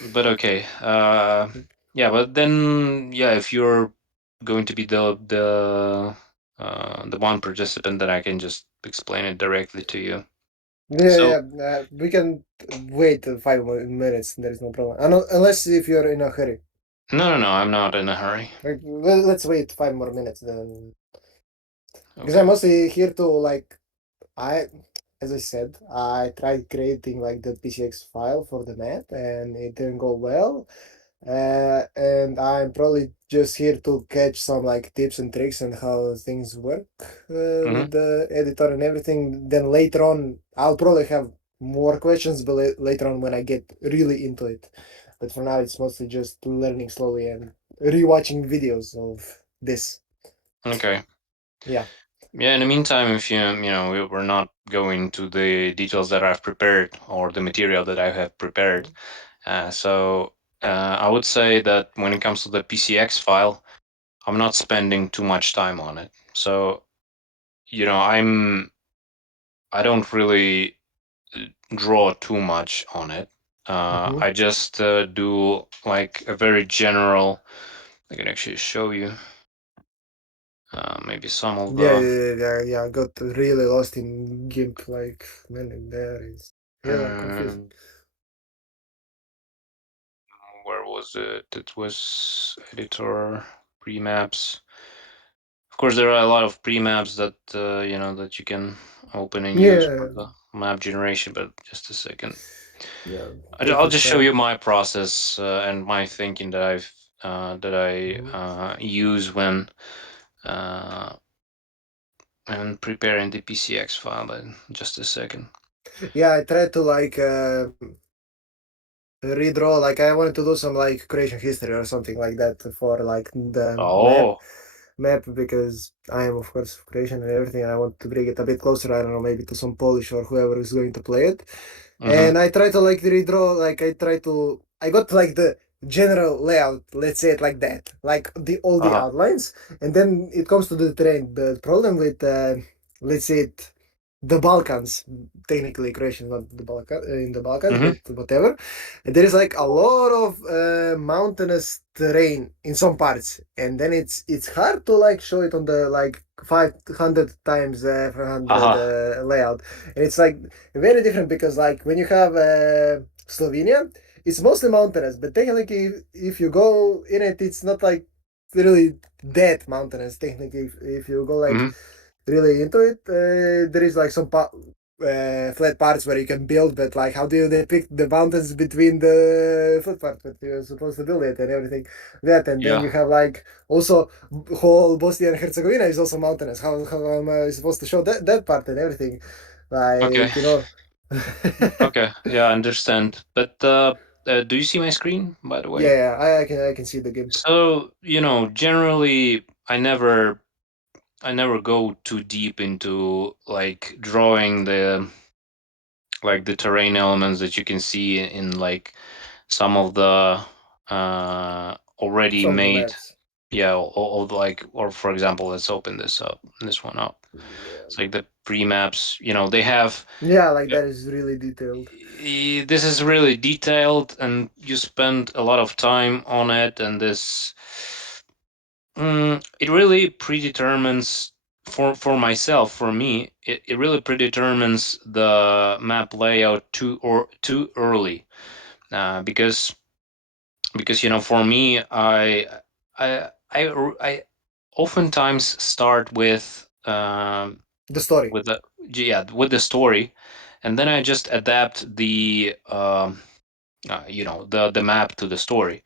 But okay. Yeah, but then yeah, if you're going to be the one participant, then I can just explain it directly to you. Yeah, So yeah. We can wait 5 minutes. There is no problem. Unless if you're in a hurry. no, no, no, I'm not in a hurry. Like, let's wait 5 more minutes then, because I'm Okay. mostly here to like I, as I said, I tried creating like the PCX file for the map and it didn't go well. And I'm probably just here to catch some like tips and tricks and how things work Mm-hmm. with the editor and everything. Then later on, I'll probably have more questions, but later on when I get really into it. But for now, it's mostly just learning slowly and rewatching videos of this. Okay. Yeah. Yeah. In the meantime, if we're not going to the details that I've prepared or the material that I have prepared. So I would say that when it comes to the PCX file, I'm not spending too much time on it. So I don't really draw too much on it. Hmm. I just do like a very general. I can actually show you maybe some of Yeah, the. yeah, yeah, yeah, yeah. I got really lost in GIMP. Like, man, there is really confusing. Um, where was it? It was editor premaps. Of course, there are a lot of premaps that that you can open and use for Yeah, the map generation. But just a second, yeah. Take I'll your just show you time. my process and my thinking that I Mhm. use uh, when preparing the PCX file. But just a second. Yeah, I tried to like redraw. Like, I wanted to do some like creation history or something like that for like the Oh. map because I am of course creation and everything. And I want to bring it a bit closer. I don't know, maybe to some Polish or whoever is going to play it. Mm-hmm. And I try to like redraw. Like, I got like the general layout. Let's say it like that. Like the all the Uh-huh. outlines, and then it comes to the terrain. The problem with let's say it, the Balkans, technically Croatia is not the Balkan in the Balkans, Mm-hmm. but whatever. And there is like a lot of mountainous terrain in some parts, and then it's hard to like show it on the like 500 times 500 Uh-huh. layout, and it's like very different because like when you have Slovenia, it's mostly mountainous, but technically if you go in it, it's not like really that mountainous. Technically, if you go like Mm-hmm. really into it, there is like some flat parts where you can build, but like how do you depict the mountains between the flat parts? But you're supposed to build it and everything that, and then Yeah. you have like also whole Bosnia and Herzegovina is also mountainous. How am I supposed to show that part and everything? Okay. Like, you know. Okay. Yeah, I understand. But do you see my screen, by the way? Yeah, I can see the GIMP. So, generally I never go too deep into like drawing the terrain elements that you can see in like some of the already Some of the made, maps. yeah, like, or for example, let's open this one up. Yeah, It's like the pre-maps, they have yeah, like that is really detailed. this is really detailed and you spend a lot of time on it, and it really predetermines for me, it really predetermines the map layout too early, because for me, I oftentimes start The story. with the yeah, with the story, and then I just adapt the map to the story.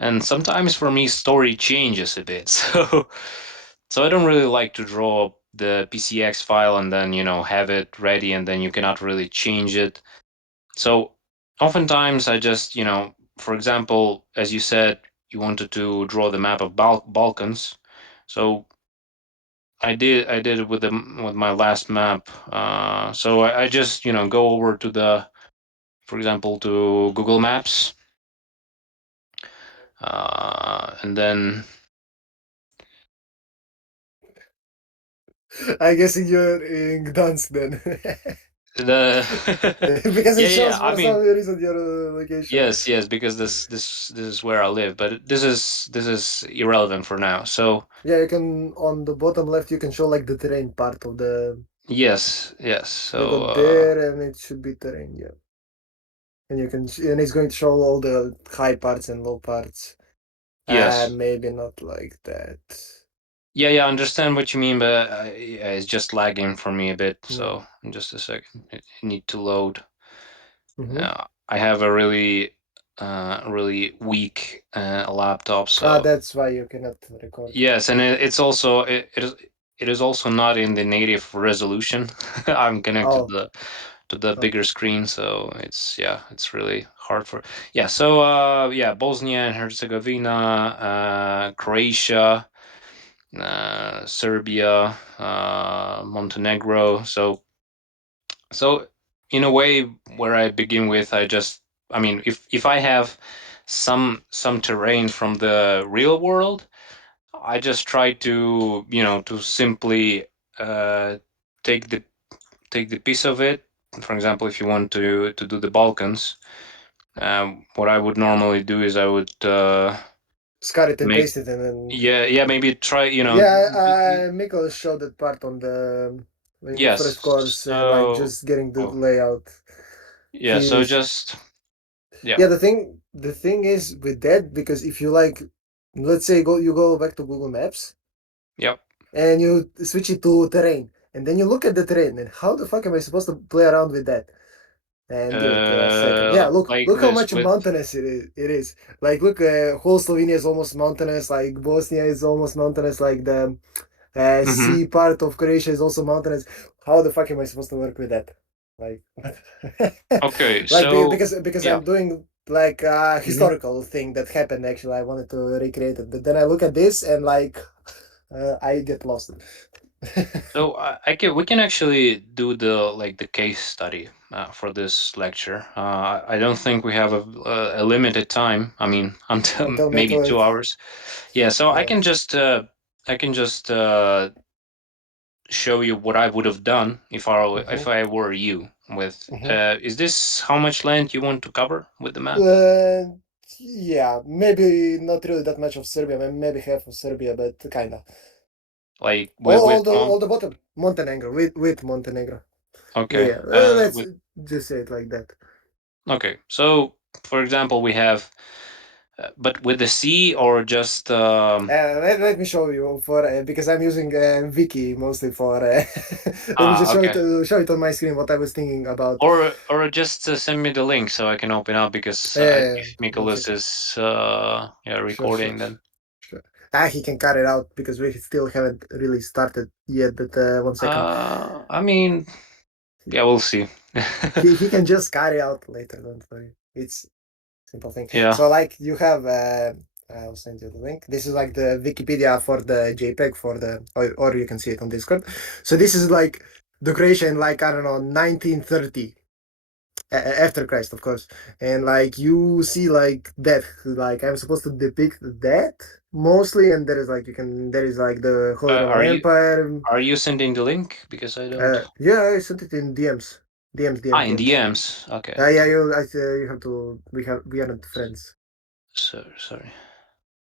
And sometimes for me, story changes a bit. So I don't really like to draw the PCX file and then have it ready, and then you cannot really change it. So oftentimes I just for example, as you said, you wanted to draw the map of Balkans. So I did it with my last map. So I just go over to for example, to Google Maps, and then I guess you're in Gdansk then. The Because it yeah, shows yeah. I for some mean, reason your location. yes, yes, because this is where I live, but this is irrelevant for now. So Yeah, you can on the bottom left you can show like the terrain part of the. yes, yes. You So go there and it should be terrain, yeah. And you can and it's going to show all the high parts and low parts. yes, Maybe not like that. yeah, yeah. I understand what you mean, but yeah, it's just lagging for me a bit. Yeah. So just a second, it need to load. Mm-hmm. I have a really weak laptop, so That's why you cannot record. yes, and it is also not in the native resolution. I'm connected Oh, to the oh. bigger screen, so it's really hard for yeah. So yeah, Bosnia and Herzegovina, Croatia, Serbia, Montenegro. So in a way, where I begin with, I mean, if I have some terrain from the real world, I just try to, to simply uh, take the piece of it. For example, if you want to do the Balkans, what I would normally do is I would Scar it and make, paste it and then. yeah, yeah, maybe try, Yeah, Mikkel showed that part on the in the first yes. course, like So, just getting the oh, layout. yeah, so He's just, yeah, Yeah, the thing is with that, because if you like, let's say you go back to Google Maps yep. and you switch it to terrain, and then you look at the terrain, and how the fuck am I supposed to play around with that? And give it a second. Yeah, look, Like look how this much with, mountainous it is. Like, look, whole Slovenia is almost mountainous. Like Bosnia is almost mountainous. Like the hmm. sea part of Croatia is also mountainous. How the fuck am I supposed to work with that? Like, Okay, like so, because yeah. I'm doing like a Hmm. historical thing that happened. Actually, I wanted to recreate it, but then I look at this and like I get lost. So we can actually do the case study for this lecture. I don't think we have a limited time. I mean, until Until maybe metal, 2 hours. Yeah, so I yeah. can just show you what I would have done Hmm. if I were you. With Hmm. is this how much land you want to cover with the map? Uh, yeah, maybe not really that much of Serbia, maybe half of Serbia, but kinda. Like All with the all the bottom Montenegro with Montenegro. Yeah, okay, yeah. Let's with just say it like that. okay. So for example, we have but with the sea or just Let me show you for because I'm using Wiki mostly for. Let me just show it okay. show it on my screen what I was thinking about. Or just send me the link so I can open up because if One Nicholas second. is yeah Sure, sure, recording then sure. He can cut it out because we still haven't really started yet. But 1 second. I mean yeah we'll see. He can just cut it out later. Don't worry. It's simple thing. Yeah. So like you have. I'll send you the link. This is like the Wikipedia for the JPEG for the, or you can see it on Discord. So this is like the creation, like I don't know, 1930 after Christ, of course, and like you see like that, like I'm supposed to depict that mostly, and there is like the Holy Are Roman you Empire. sending the link because I don't Yeah, I sent it in DMs, DMs, DMs, in DMs. DMs. Okay, Yeah, okay. you have to. We aren't friends. So sorry.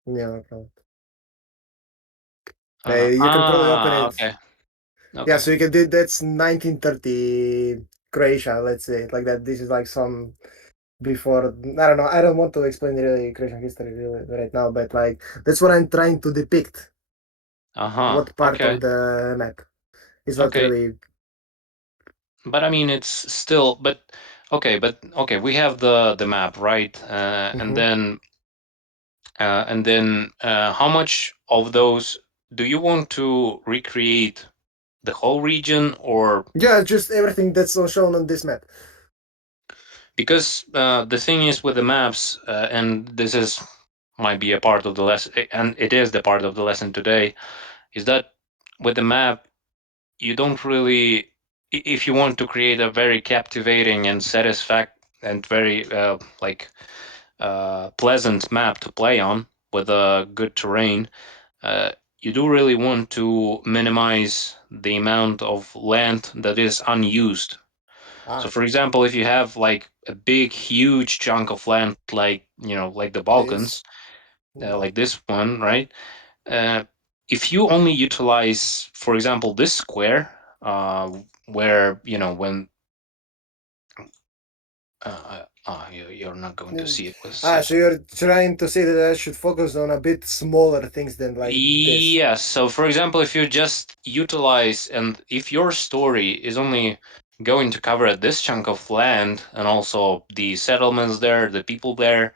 Yeah, no problem. You can probably open Ah, it. okay. Yeah, Okay. so you can do that's 1930 Croatia. Let's say it like that. This is like some before. I don't know. I don't want to explain really Croatian history really right now, but like that's what I'm trying to depict. Uh-huh. What part Okay. of the map? It's not Okay. really. But I mean it's still but okay, we have the map, right? Mhm. And then how much of those do you want to recreate the whole region or Yeah, just everything that's shown on this map. because the thing is with the maps and this is might be a part of the lesson and it is the part of the lesson today is that with the map you don't really if you want to create a very captivating and satisfact and very pleasant map to play on with a good terrain uh, you do really want to minimize the amount of land that is unused So, Ah, for example, if you have like a big, huge chunk of land, like like the Balkans, this. Mm. like this one, right? Uh, if you only utilize, for example, this square, where when you're not going to Mm. see it with a Ah, so second. you're trying to say that I should focus on a bit smaller things than like this. Yes. So, for example, if you just utilize, and if your story is only going to cover this chunk of land and also the settlements there, the people there,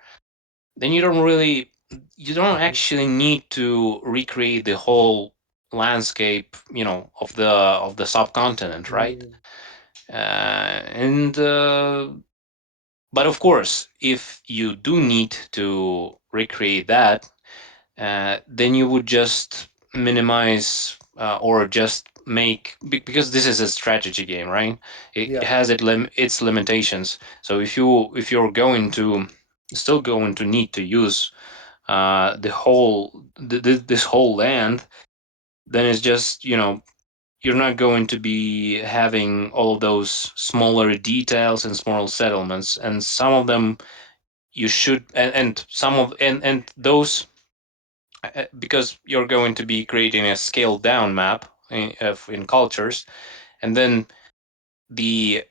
then you don't Mhm. actually need to recreate the whole landscape, of the subcontinent, right? Mm. And but of course, if you do need to recreate that, then you would just minimize or just make because this is a strategy game, right? It Yeah. has its limitations. So if you're going to still going to need to use this whole land, then it's just you're not going to be having all of those smaller details and small settlements, and some of them you should and some of and those because you're going to be creating a scaled down map in cultures, and then the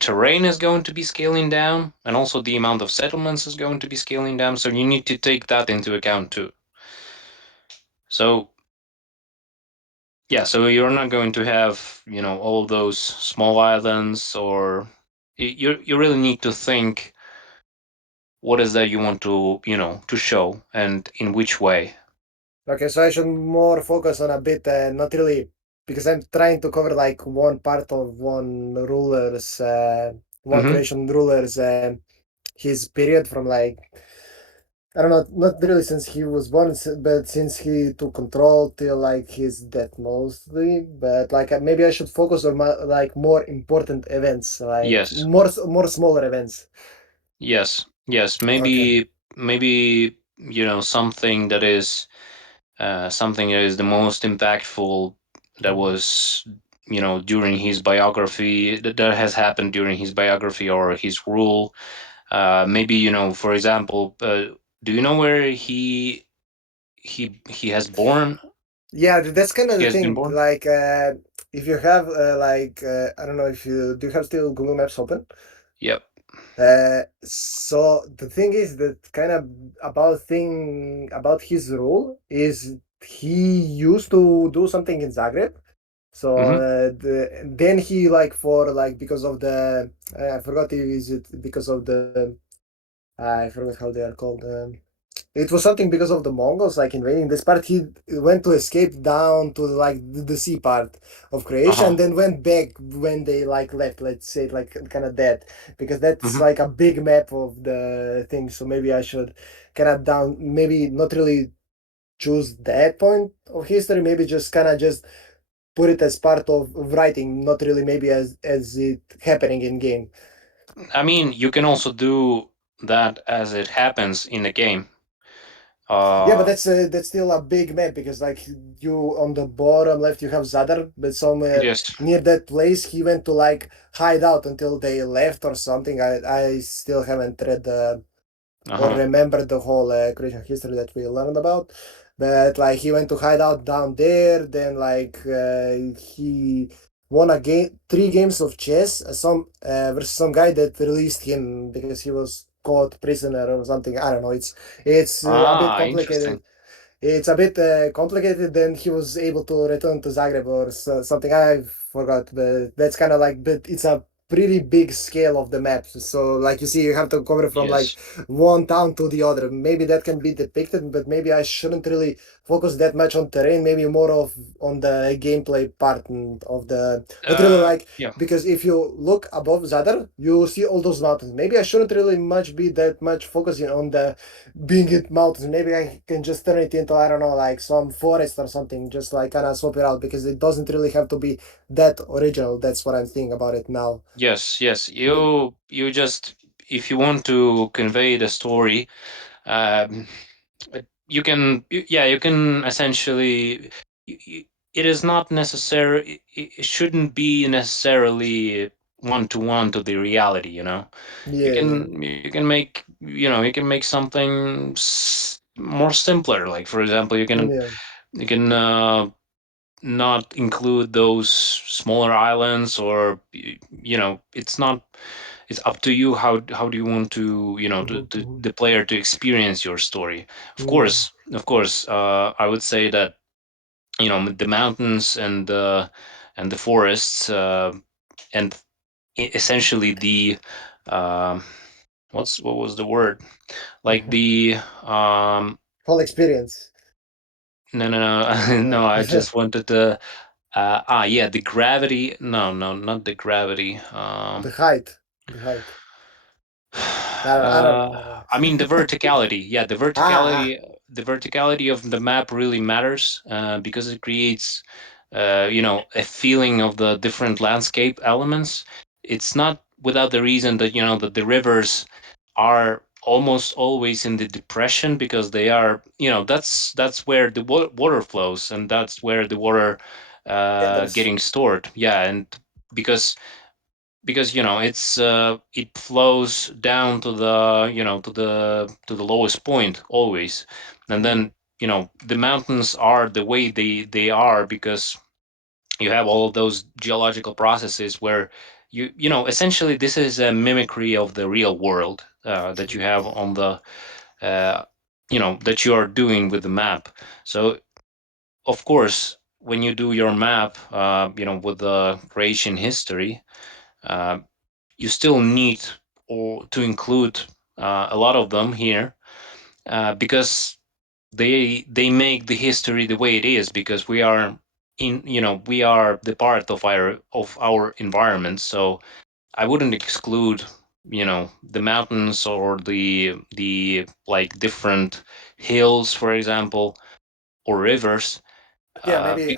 terrain is going to be scaling down, and also the amount of settlements is going to be scaling down. So you need to take that into account too. So yeah, so you're not going to have all those small islands, or you really need to think what is that you want to show and in which way. Okay, so I should more focus on a bit, not really, because I'm trying to cover like one part of one Hmm. creation ruler's his period from like I don't know, not really since he was born, but since he took control till like his death mostly. But like maybe I should focus on like more important events, like Yes. more smaller events. Yes, Okay. maybe something that is the most impactful that Mm. was during his biography, that has happened during his biography or his rule. Maybe for example, do you know where he has born? Yeah, that's kind of He the has been thing. born. Like, if you have I don't know if you do you have still Google Maps open. Yep. So the thing is that kind of about his role is he used to do something in Zagreb. So Hmm. then he like for like because of the I forgot is it because of the I forgot how they are called. It was something because of the Mongols like invading this part. He went to escape down to like the sea part of Croatia Uh-huh. and then went back when they like left. Let's say like kind of dead because that's Hmm. like a big map of the thing. So maybe I should kind of down maybe not really choose that point of history. Maybe just kind of just put it as part of writing, not really maybe as it happening in game. I mean, you can also do that as it happens in the game. Yeah, but Uh, that's still a big map because like you on the bottom left you have Zadar, but somewhere yes. near that place he went to like hide out until they left or something. I still haven't read the or Uh-huh. remember the whole Croatian history that we learned about. But like he went to hide out down there. Then like he won a game, three games of chess. Some versus some guy that released him because he was caught prisoner or something. I don't know. It's a bit Ah, complicated. interesting. It's a bit complicated. Then he was able to return to Zagreb or something. I forgot, but that's kind of like. But it's a pretty big scale of the map. So like you see, you have to cover from like Yes. one town to the other. Maybe that can be depicted, but maybe I shouldn't really focus that much on terrain. Maybe more of on the gameplay part of the. Not really like Yeah. because if you look above Zadar, you see all those mountains. Maybe I shouldn't really much be that much focusing on the being it mountains. Maybe I can just turn it into I don't know like some forest or something. Just like kind of swap it out because it doesn't really have to be that original. That's what I'm thinking about it now. Yes. But You just if you want to convey the story, um, you can essentially. y- y- It is not necessary. It shouldn't be necessarily one to one to the reality, you know. You Yeah, yeah, can you can make, you know, you can make something more simpler. Like for example, yeah. you can not include those smaller islands, or you know, it's not, it's up to you how do you want to, you know, Hmm, hmm. the player to experience your story. Yeah, Of course, I would say that, you know, the mountains and the forests, and essentially the um what was the word, like the um whole experience. no, no, no. No, I just wanted to yeah, the gravity, no, no, not the gravity, The height, the height. I don't know. I I mean the don't know. verticality. Yeah, Ah, the verticality of the map really matters, because it creates, you know, a feeling of the different landscape elements. It's not without the reason that, you know, that the rivers are almost always in the depression, because they are, you know, that's where the water flows, and that's where the water enters. getting stored. Yeah, and because you know, it flows down to the, you know, to the lowest point always. And Mm, then, you know, the mountains are the way they are because you have all of those geological processes where you know, essentially this is a mimicry of the real world, that you have on the uh, you know, that you are doing with the map. So of course, when you do your map, you know, with the Croatian history, uh, you still need or to include a lot of them here, because they make the history the way it is, because we are in, you know, we are the part of our environment. So I wouldn't exclude, you know, the mountains or the like different hills, for example, or rivers. yeah, uh maybe.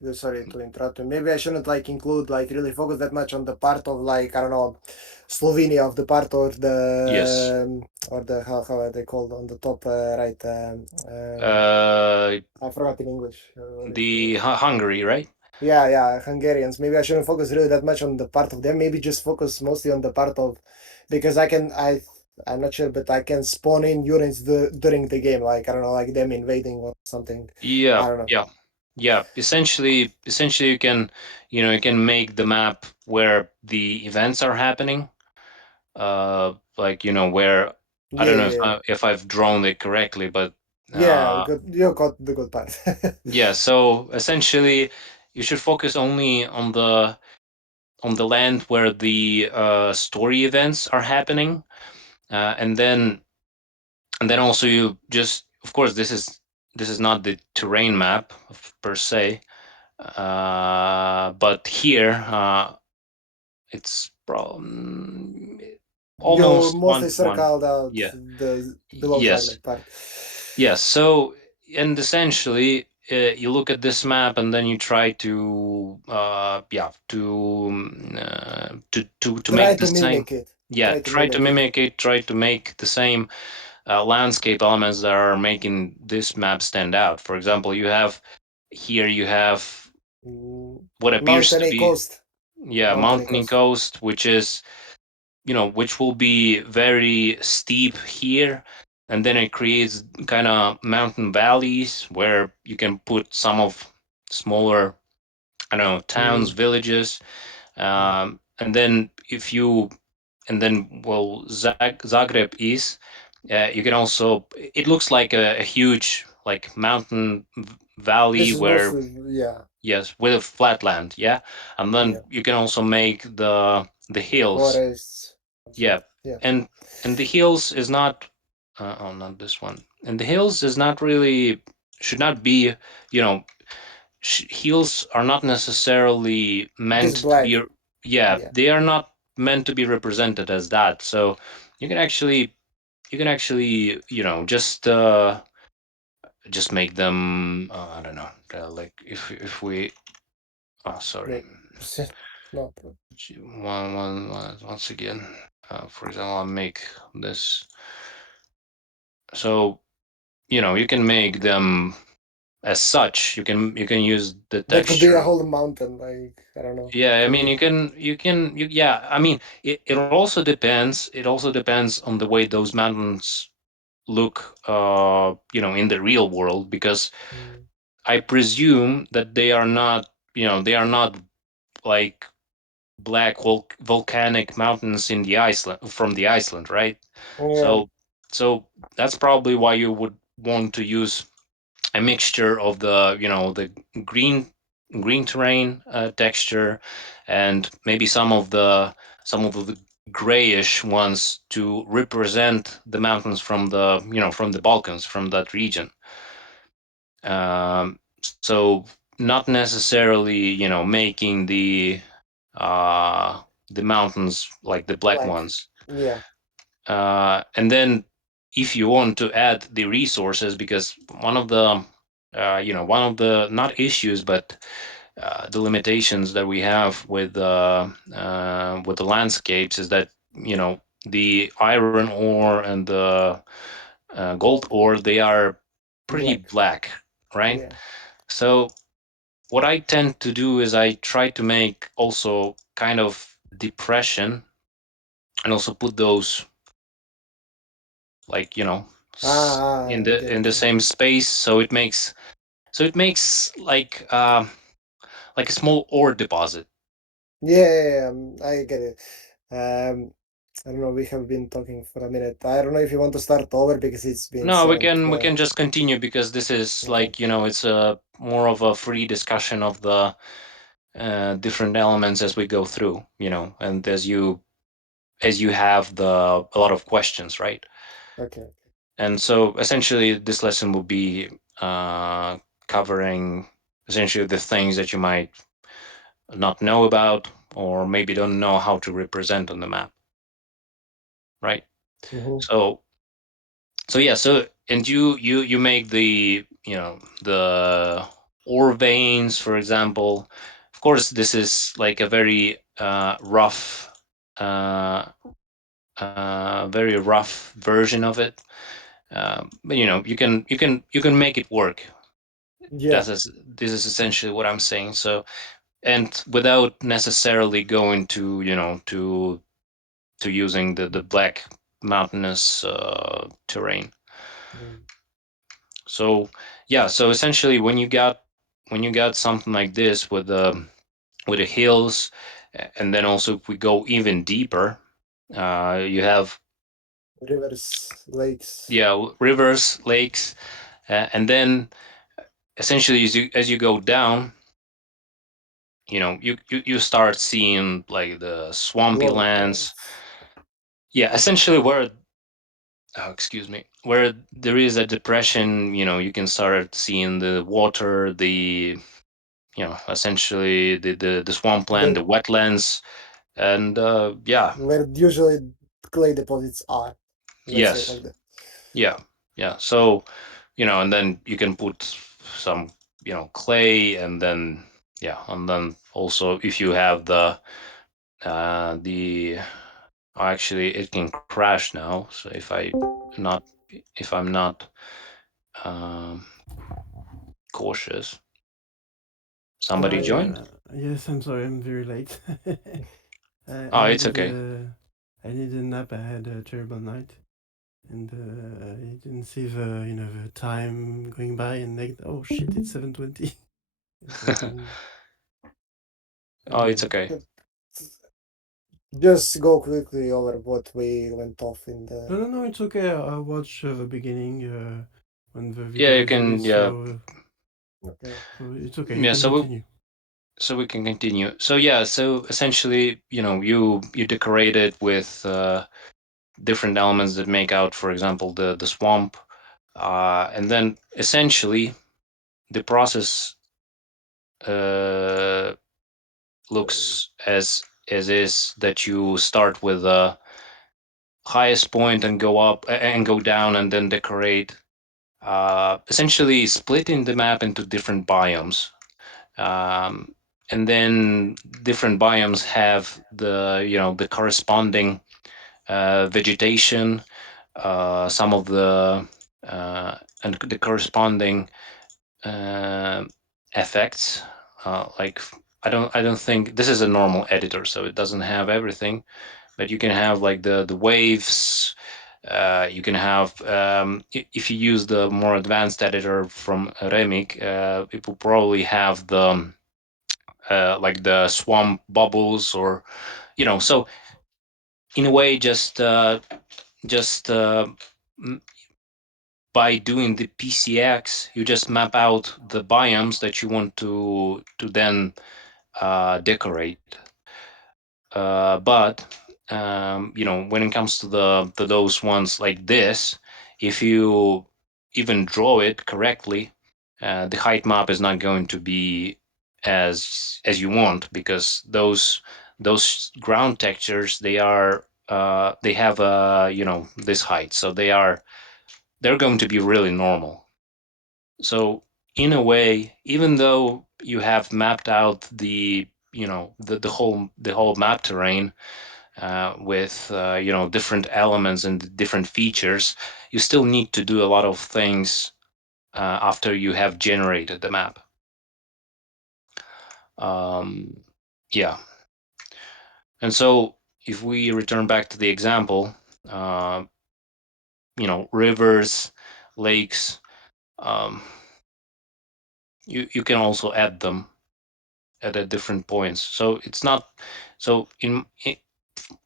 be- Sorry to interrupt you. Maybe I shouldn't like include like really focus that much on the part of like I don't know, Slovenia of the part yes. or the how are they called on the top right. uh I forgot in English. What the is it? Hungary, right? Yeah, yeah, Hungarians. Maybe I shouldn't focus really that much on the part of them. Maybe just focus mostly on the part of because I'm not sure, but I can spawn in units during the game, like I don't know, like them invading or something. Yeah, I don't know. yeah, yeah. Essentially, you can, you know, you can make the map where the events are happening. Like, you know, where I Yeah, don't know if yeah, if I've drawn it correctly, but yeah. uh, Good, you got the good part. yeah. So essentially, you should focus only on the land where the story events are happening, and then also you just, of course, this is not the terrain map per se. But here, it's You almost one mostly to one. circled out Yeah. the below Yes. Zagreb part. Yes. So, and essentially, you look at this map, and then you try to, yeah, to Try make the to same. mimic it. Yeah, Try to try to mimic it. mimic it. Try to make the same landscape elements that are making this map stand out. For example, you have here you have Mm, what appears to mountainy be, coast. yeah, Mountainy mountainy coast. coast, which is, you know, which will be very steep here, and then it creates kind of mountain valleys where you can put some of smaller, I don't know, towns, Mm, villages, mm. and then if you, and then well, Zagreb is, you can also, it looks like a huge like mountain This valley is where, mostly yeah, yes, with a flat land, yeah, and then yeah. you can also make the hills. Forests or Yeah, something. Yeah. and the hills is not, oh, not this one. And the hills is not really, should not be, you know, hills are not necessarily Just meant to black. be, yeah, Yeah. they are not meant to be represented as that. So you can actually, you know, just make them, I don't know, like if we, oh, sorry. Yeah. No problem. Once again, for example, I make this. So, you know, you can make them. as such. You can use the That could be a texture. whole mountain, like I don't know, Yeah, I for mean, me. yeah, I mean, it also depends. It also depends on the way those mountains look, in the real world, because Mm. I presume that they are not like black volcanic mountains in the Iceland from the Iceland, right? Yeah, So, so that's probably why you would want to use a mixture of the green green terrain texture, and maybe some of the grayish ones to represent the mountains from the Balkans, from that region. So not necessarily making the mountains like the black black. ones. Yeah. And then if you want to add the resources, because one of the not issues, but the limitations that we have with the landscapes is that the iron ore and the gold Gold. ore, they are pretty Black. black, right? Yeah. So what I tend to do is I try to make also kind of depression, and also put those, like Ah, in I the get it. same space, so it makes like a small ore deposit. Yeah, I get it. Um, I don't know. We have been talking for a minute. I don't know if you want to start over because it's been No, we seven. can we can just continue, because this is Okay. like it's a more of a free discussion of the different elements as we go through, and as you have a lot of questions, right? Okay. And so essentially this lesson will be uh, covering essentially the things that you might not know about, or maybe don't know how to represent on the map, right? Mm-hmm. So yeah, and you make the ore veins, for example. Of course, this is like a uh, very rough version of it. But you can make it work. Yeah. This is essentially what I'm saying. So, and without necessarily going to using the black mountainous terrain. Mm. So yeah, so essentially when you got something like this with the hills, and then also if we go even deeper, you have, Rivers, lakes. yeah, rivers, lakes, and then essentially as you go down, you start seeing like the swampy Water lands. plants. Yeah, essentially excuse me, where there is a depression, you can start seeing the water, essentially the swampland, The the wetlands, and yeah, where usually clay deposits are. Let's say it yes, like that. yeah, yeah. So and then you can put some clay, and then yeah, and then also if you have the actually it can crash now. So not if I'm not um, cautious, somebody Hi, joined. yes, I'm sorry, I'm very late. I Oh, it's needed okay. a nap. I had a terrible night, and I didn't see the time going by, and like, oh shit, it's 7:20. It's then Oh, it's anyway. okay. Just go quickly over what we went off in No, the. no, no, it's okay. I watched the beginning when the Yeah, video you is can. released, Yeah, Okay. so it's okay. You yeah. can continue. So we can continue. So yeah, so essentially, you decorate it with different elements that make out, for example, the swamp, and then essentially the process uh, looks as is that you start with the highest point and go up and go down, and then decorate, essentially splitting the map into different biomes. um, and then different biomes have the corresponding vegetation, some of the and the corresponding uh, effects. Like I don't think this is a normal editor, so it doesn't have everything. But you can have like the waves. You can have if you use the more advanced editor from Remix, it will probably have the like the swamp bubbles or so in a way just by doing the PCX you just map out the biomes that you want to then decorate. But when it comes to the those ones like this, if you even draw it correctly, the height map is not going to be as you want, because those ground textures, they have this height, so they're going to be really normal. So in a way, even though you have mapped out the whole map terrain with different elements and different features, you still need to do a lot of things after you have generated the map. Um, yeah, and so if we return back to the example, uh, rivers, lakes, um, you can also add them at a different points. So it's not so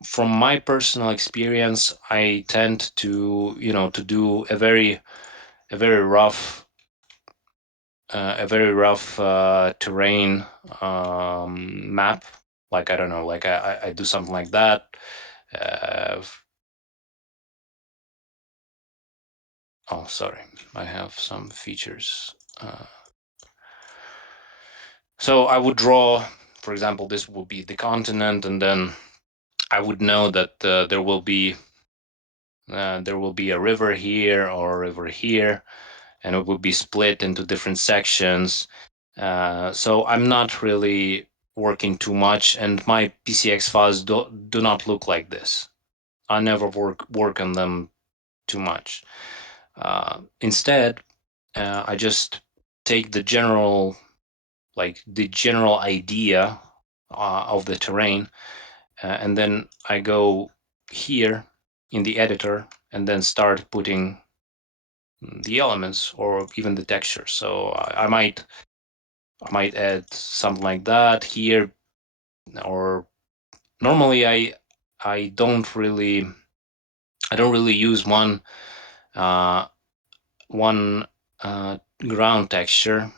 from my personal experience, I tend to do a very rough terrain map. Like I don't know, like I do something like that. Uh, oh, sorry, I have some features. So I would draw, for example, this will be the continent, and then I would know that there will be a river here or a river here, and it would be split into different sections. So I'm not really working too much, and my PCX files do not look like this. I never work on them too much. Instead, I just take the general idea of the terrain, and then I go here in the editor and then start putting the elements or even the texture. So I might add something like that here, or normally I don't really use uh, one ground texture,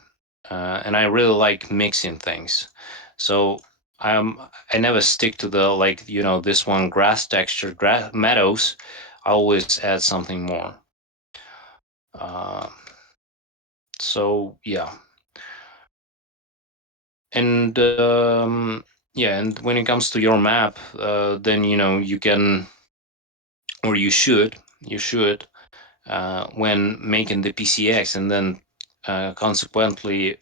and I really like mixing things. So I'm I never stick to the like this one grass texture, meadows. I always add something more. Uh, so yeah, and yeah, and when it comes to your map, then you can, or you should when making the PCX, and then consequently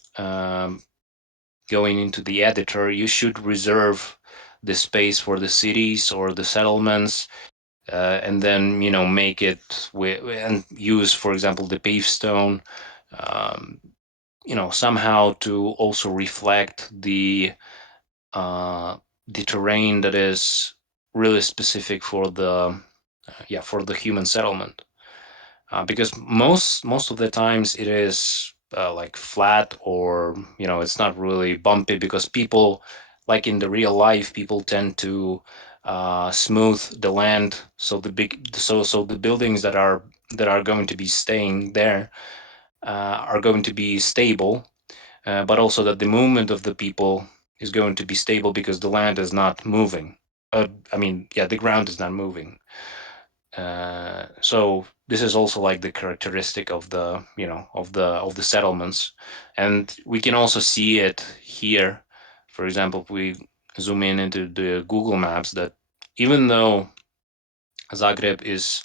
going into the editor, you should reserve the space for the cities or the settlements, and then make it and use, for example, the pavestone, um, somehow to also reflect uh, the terrain that is really specific for the human settlement, because most of the times it is like flat, or it's not really bumpy, because people, like in the real life, people tend to smooth the land, so the buildings that are going to be staying there are going to be stable, but also that the movement of the people is going to be stable because the land is not moving. I mean, yeah, the ground is not moving. So this is also like the characteristic of the settlements, and we can also see it here. For example, if we zoom in into the Google Maps, that even though Zagreb is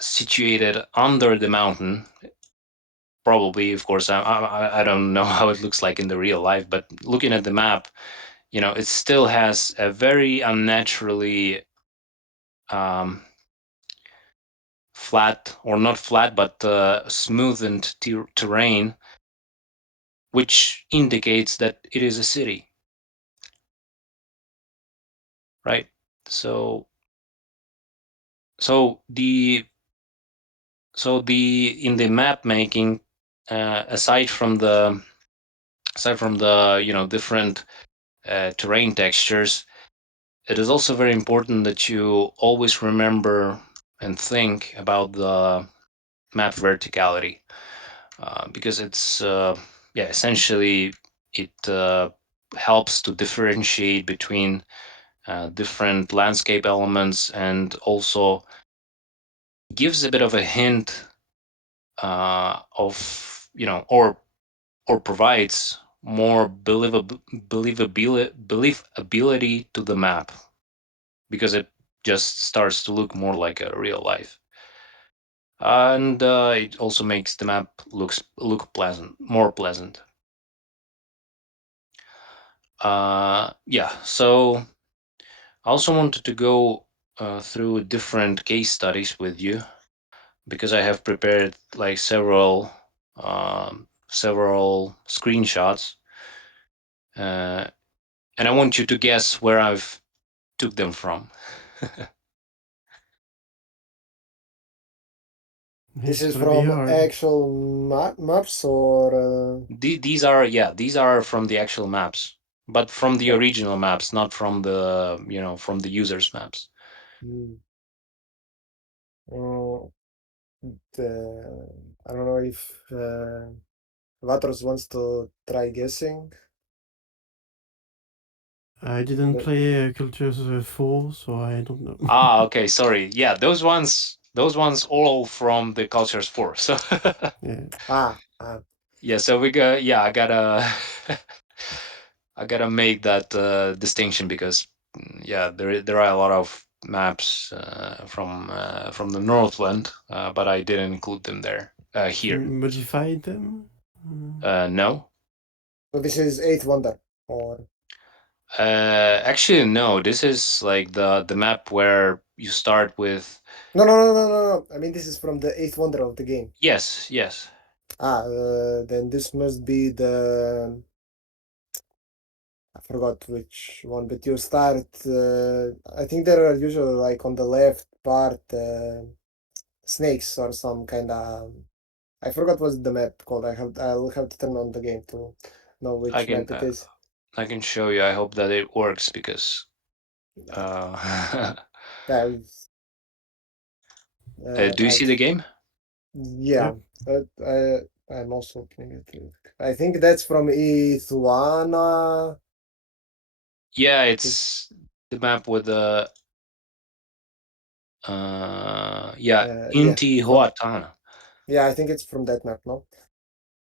situated under the mountain, probably, of course, I don't know how it looks like in the real life, but looking at the map, it still has a very unnaturally um, flat, or not flat, but smoothened terrain, which indicates that it is a city, right? So so the in the map making, aside from the different terrain textures, it is also very important that you always remember and think about the map verticality, because it's yeah, essentially it helps to differentiate between different landscape elements, and also gives a bit of a hint of or provides more believability to the map, because it just starts to look more like a real life, and it also makes the map look pleasant, more pleasant. Yeah, so I also wanted to go through different case studies with you, because I have prepared like several screenshots, uh, and I want you to guess where I've took them from. This It's is gonna be from hard. actual maps or These are, yeah, these are from the actual maps, but from the okay. original maps, not from the from the users maps. Hmm. Oh, I don't know if Vatros wants to try guessing. I didn't The, play Cultures 4, so I don't know. Ah, okay, sorry. Yeah, those ones all from the Cultures 4. So Yeah. ah, yeah, so we got, yeah, I gotta I gotta make that distinction, because yeah, there are a lot of maps from the Northland, but I didn't include them there You here. modified them? No. so this is Eighth Wonder or Actually, no. This is like the map where you start with. no. I mean, this is from the Eighth Wonder of the game. Yes, yes. Then this must be the I forgot which one, but you start. I think there are usually like on the left part snakes or some kind of. I forgot what's the map called. I'll have to turn on the game to know I which can map it is. I can show you. I hope that it works, because Uh, uh, yeah, do you I see the game? yeah. Yep. I'm also opening it. I think that's from Ithwana. Yeah, It, it's the map with the yeah, yeah, from Intihuatana. yeah. I think it's from that map. No,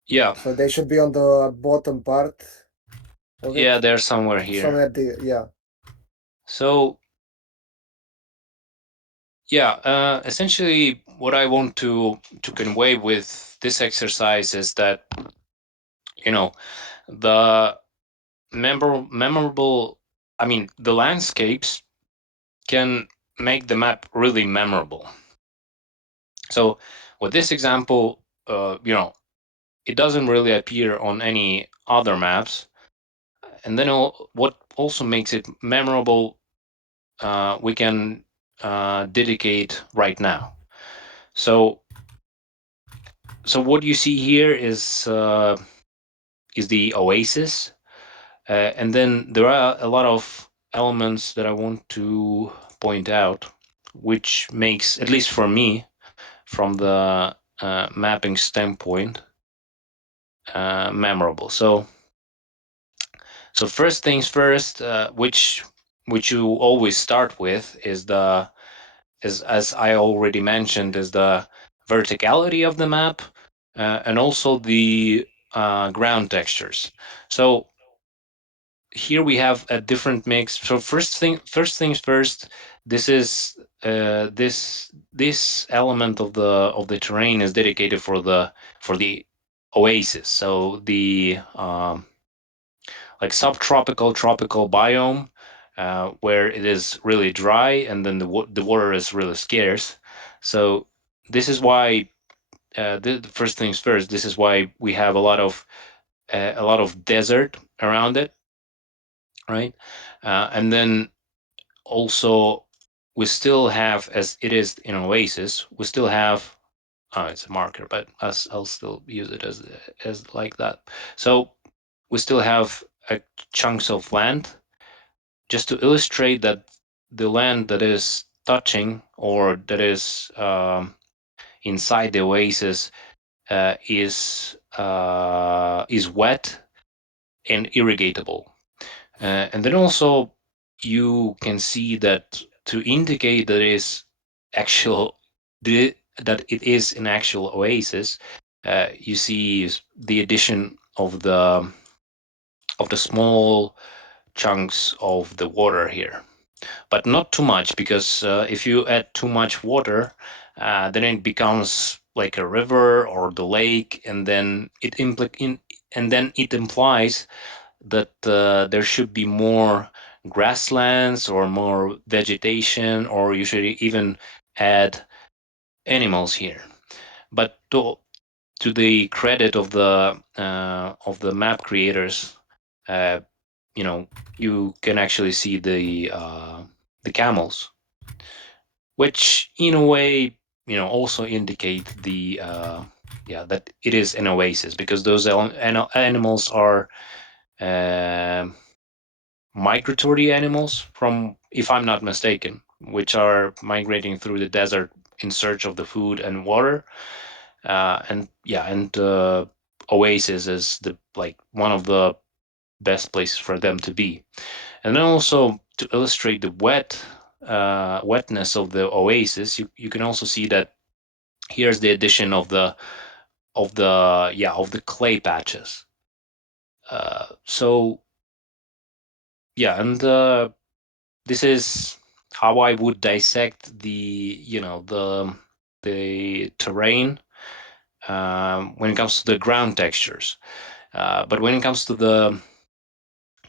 Yeah, so they should be on the bottom part of yeah, it. they're somewhere here. Somewhere the yeah. So yeah, essentially, what I want to convey with this exercise is that the memorable. I mean, the landscapes can make the map really memorable. So with this example, it doesn't really appear on any other maps, and then what also makes it memorable, we can dedicate right now. So what you see here is the oasis, and then there are a lot of elements that I want to point out, which makes, at least for me, from the mapping standpoint, memorable. So first things first, which you always start with is as I already mentioned, is the verticality of the map, and also the ground textures. So here we have a different mix. So first things first. This is this element of the terrain is dedicated for the oasis. So the like subtropical tropical biome, where it is really dry, and then the water is really scarce. So this is why, the first things first. This is why we have a lot of a lot of desert around it, right? And then also we still have, as it is in Oasis, we still have. Oh, it's a marker, but I'll still use it as like that. So we still have chunks of land, just to illustrate that the land that is touching or that is inside the oasis is wet and irrigatable. And then also you can see that to indicate that actual that it is an actual oasis, you see the addition of the small chunks of the water here, but not too much, because if you add too much water, then it becomes like a river or the lake, and then and then it implies that there should be more grasslands or more vegetation, or you should even add animals here. But to the credit of the map creators, uh, you know, you can actually see the camels, which in a way, also indicate the yeah, that it is an oasis, because those animals are um migratory animals, from, if I'm not mistaken, which are migrating through the desert in search of the food and water. And yeah, and oasis is the like one of the best places for them to be. And then also to illustrate the wetness of the oasis, you can also see that here's the addition of the clay patches. So yeah, and this is how I would dissect the terrain when it comes to the ground textures. But when it comes to the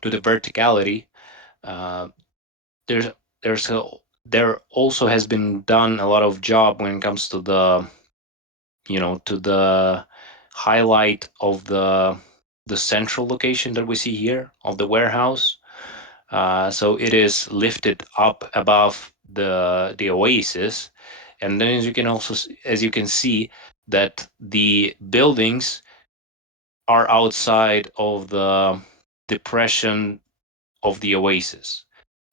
verticality, uh, there's there's a, there also has been done a lot of job when it comes to the highlight of the central location that we see here of the warehouse. So it is lifted up above the oasis, and then as you can see that the buildings are outside of the depression of the oasis,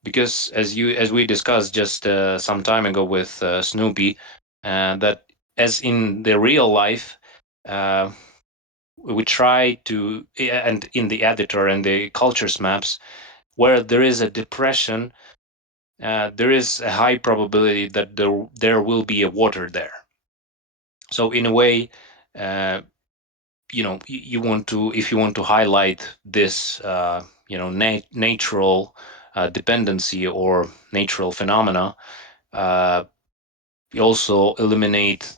because as we discussed just some time ago with Snoopy, that as in the real life, uh, we try to, and in the editor and the cultures maps, where there is a depression, there is a high probability that there will be a water there. So in a way, uh, you want to, if you want to highlight this natural dependency or natural phenomena, uh, you also eliminate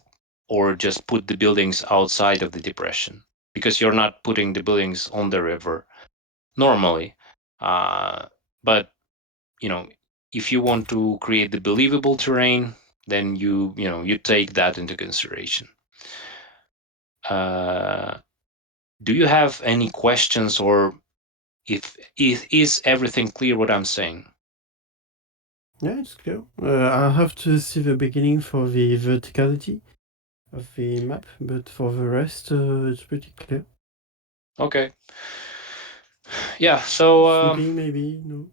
or just put the buildings outside of the depression, because you're not putting the buildings on the river normally. But if you want to create the believable terrain, then you take that into consideration. uh, do you have any questions, or if is everything clear what I'm saying? Yeah, it's clear. I have to see the beginning for the verticality of the map, but for the rest, it's pretty clear. Okay. Yeah, so Snoopy, maybe? No?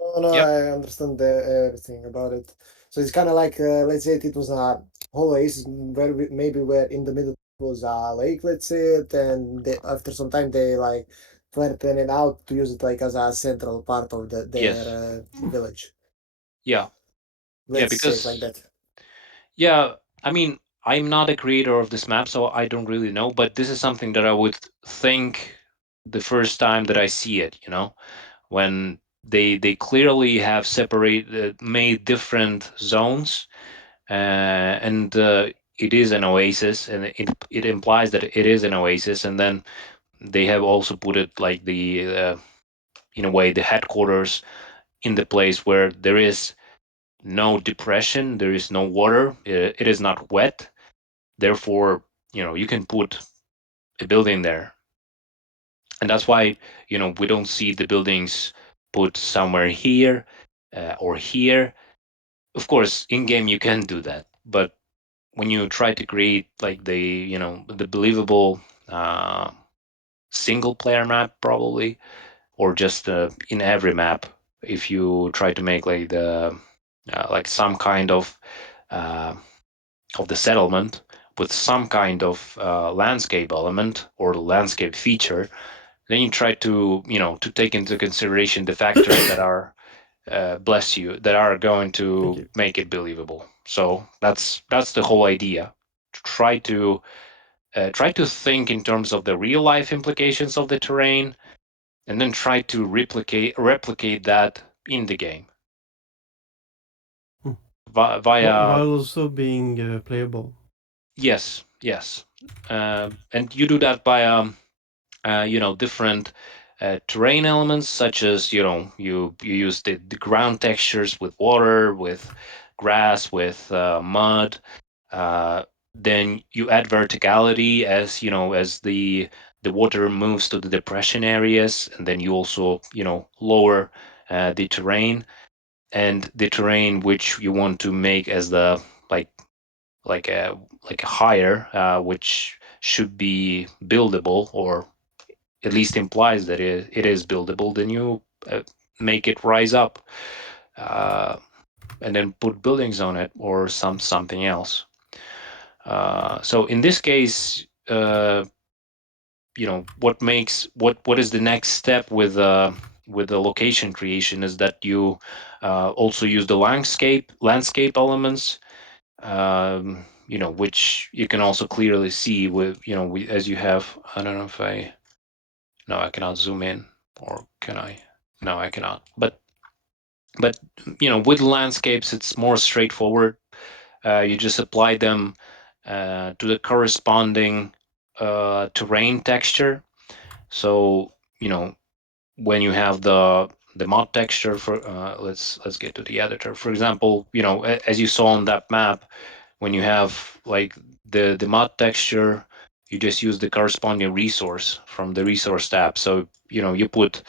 No, no, yep. I understand everything about it. So it's kind of like, let's say it was a whole oasis where maybe where in the middle was a lake, let's say it, and after some time they like flatten it out to use it like as a central part of their Yes. village. Yeah. Yeah, Let's say it like because that. yeah, I mean, I'm not a creator of this map, so I don't really know, but this is something that I would think the first time that I see it, when they clearly have separated, made different zones, and it is an oasis, and it implies that it is an oasis, and then they have also put it like in a way, the headquarters in the place where there is no depression, there is no water, it is not wet. Therefore, you can put a building there. And that's why we don't see the buildings put somewhere here or here. Of course, in game you can do that, but when you try to create like the believable uh, single player map, probably, or just in every map, if you try to make like the like some kind uh, of the settlement with some kind of landscape element or landscape feature, then you try to to take into consideration the factors that are bless you, that are going Thank to you. make it believable. So that's the whole idea. Try to try to think in terms of the real life implications of the terrain, and then try to replicate that in the game Hmm. via. While also being playable. Yes, yes, and you do that by different terrain elements, such as you use the ground textures with water, with grass, with mud. Uh, then you add verticality as as the water moves to the depression areas, and then you also lower the terrain, and the terrain which you want to make as the like like a like a higher, which should be buildable, or at least implies that it is buildable, then you make it rise up, uh, and then put buildings on it or something else. So in this case, what is the next step with the location creation is that you also use the landscape elements, which you can also clearly see with as you have. I don't know if I no, I cannot zoom in, or can I? No, I cannot. But with landscapes, it's more straightforward. You just apply them to the corresponding terrain texture. So when you have the mod texture for let's get to the editor. For example, as you saw on that map, when you have like the mod texture, you just use the corresponding resource from the resource tab. So you put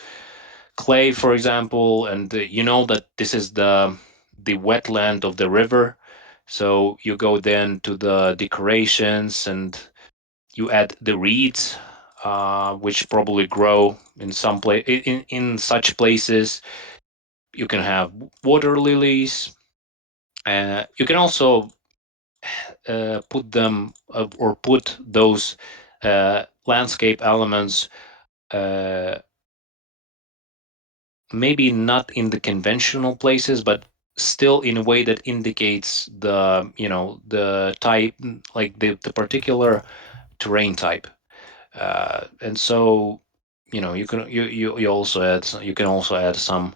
clay, for example, and you know that this is the wetland of the river. So you go then to the decorations and you add the reeds, which probably grow in some place in such places. You can have water lilies. You can also put them or put those landscape elements, uh, maybe not in the conventional places, but still in a way that indicates the type, like the particular terrain type. And so you also you can also add some,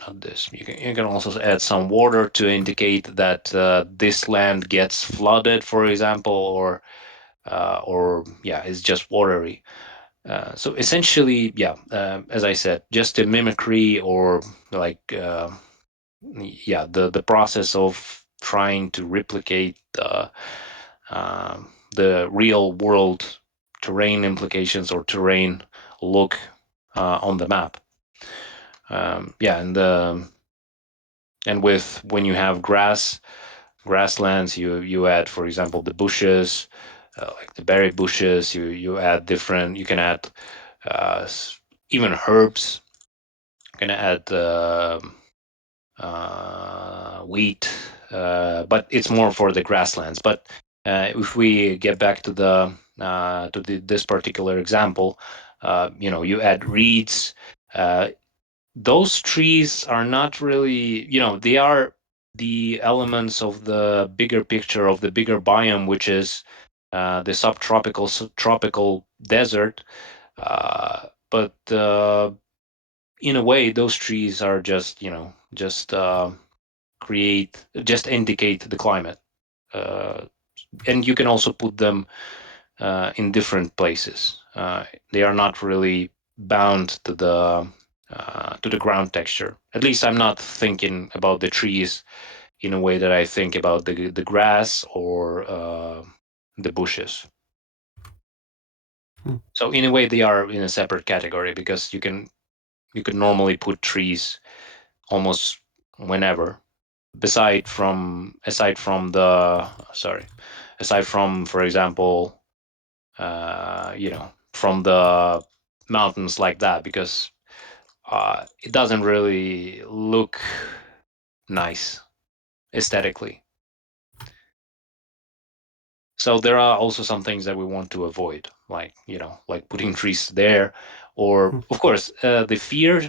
not this, you can also add some water to indicate that this land gets flooded, for example, or yeah, it's just watery. So essentially, yeah, as I said, just a mimicry, or like yeah, the process of trying to replicate the real world terrain implications or terrain look on the map. Yeah, and with when you have grasslands, you add, for example, the bushes, like the berry bushes. You add different. You can add uh, even herbs. You can add wheat, but it's more for the grasslands. But if we get back to this particular example, you add reeds. Uh, those trees are not really, they are the elements of the bigger picture of the bigger biome, which is the tropical desert. But in a way, those trees are just, just indicate the climate. Uh, and you can also put them in different places. They are not really bound to the ground texture. At least I'm not thinking about the trees in a way that I think about the grass or the bushes. Hmm. So in a way, they are in a separate category because you can normally put trees almost whenever. Aside from the sorry, aside from, for example, from the mountains like that, because it doesn't really look nice aesthetically. So there are also some things that we want to avoid, like like putting trees there, or Hmm. of course the fears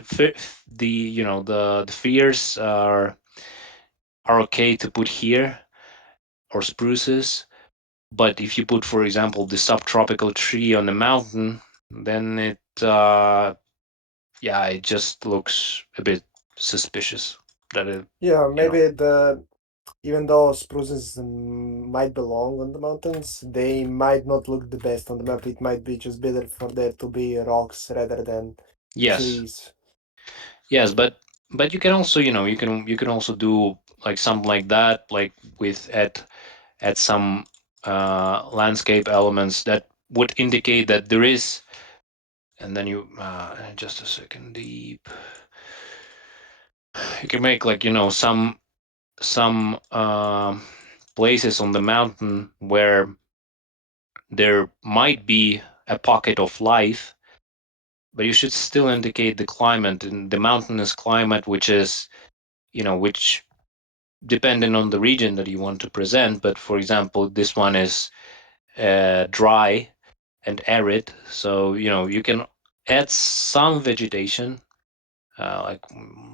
are okay to put here, or spruces. But if you put, for example, the subtropical tree on the mountain, then it just looks a bit suspicious. That it, Yeah, you know, maybe the even though spruces might belong on the mountains, they might not look the best on the map. It might be just better for there to be rocks rather than yes, trees. yes, but you can also, you can also do like something like that, like with at some landscape elements that would indicate that there is, and then just a second, deep. You can make like some places on the mountain where there might be a pocket of life, but you should still indicate the climate and the mountainous climate, which is, which depending on the region that you want to present. But for example, this one is dry and arid, so you can add some vegetation, like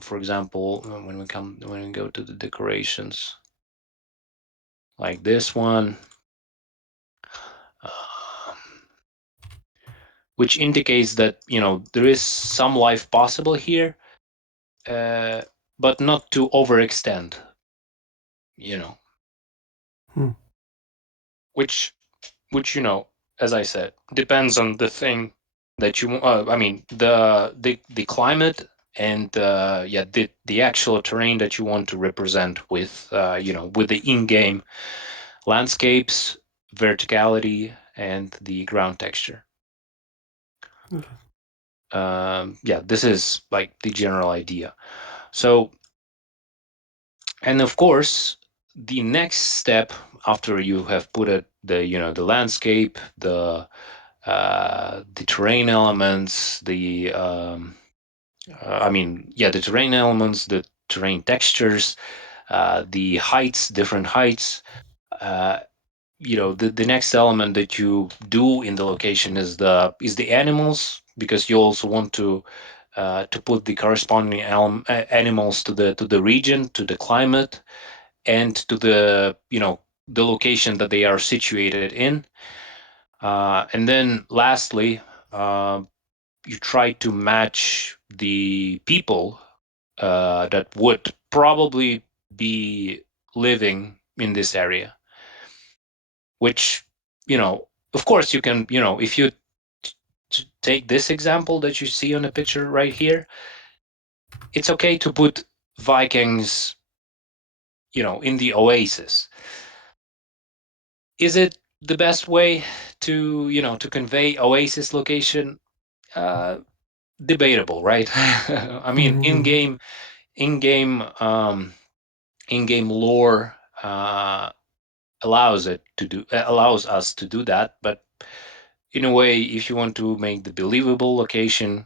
for example, when we go to the decorations, like this one, uh, which indicates that there is some life possible here, uh, but not to overextend. You know, Hmm. which as I said, depends on the thing that you. I mean, the climate and the actual terrain that you want to represent with with the in-game landscapes, verticality, and the ground texture. Okay. This is like the general idea. So, and of course, the next step after you have put it, the landscape, the terrain elements, the terrain elements, the terrain textures, the heights, different heights. Uh, the next element that you do in the location is the animals, because you also want to put the corresponding animals to the region, to the climate, and to the location that they are situated in. And then lastly, uh, you try to match the people that would probably be living in this area, which, of course, you can, if you take this example that you see on the picture right here, it's okay to put Vikings, in the oasis. Is it the best way to convey oasis location? Uh, Debatable, right? I mean, Hmm. in-game, in-game lore allows us to do that. But in a way, if you want to make the believable location,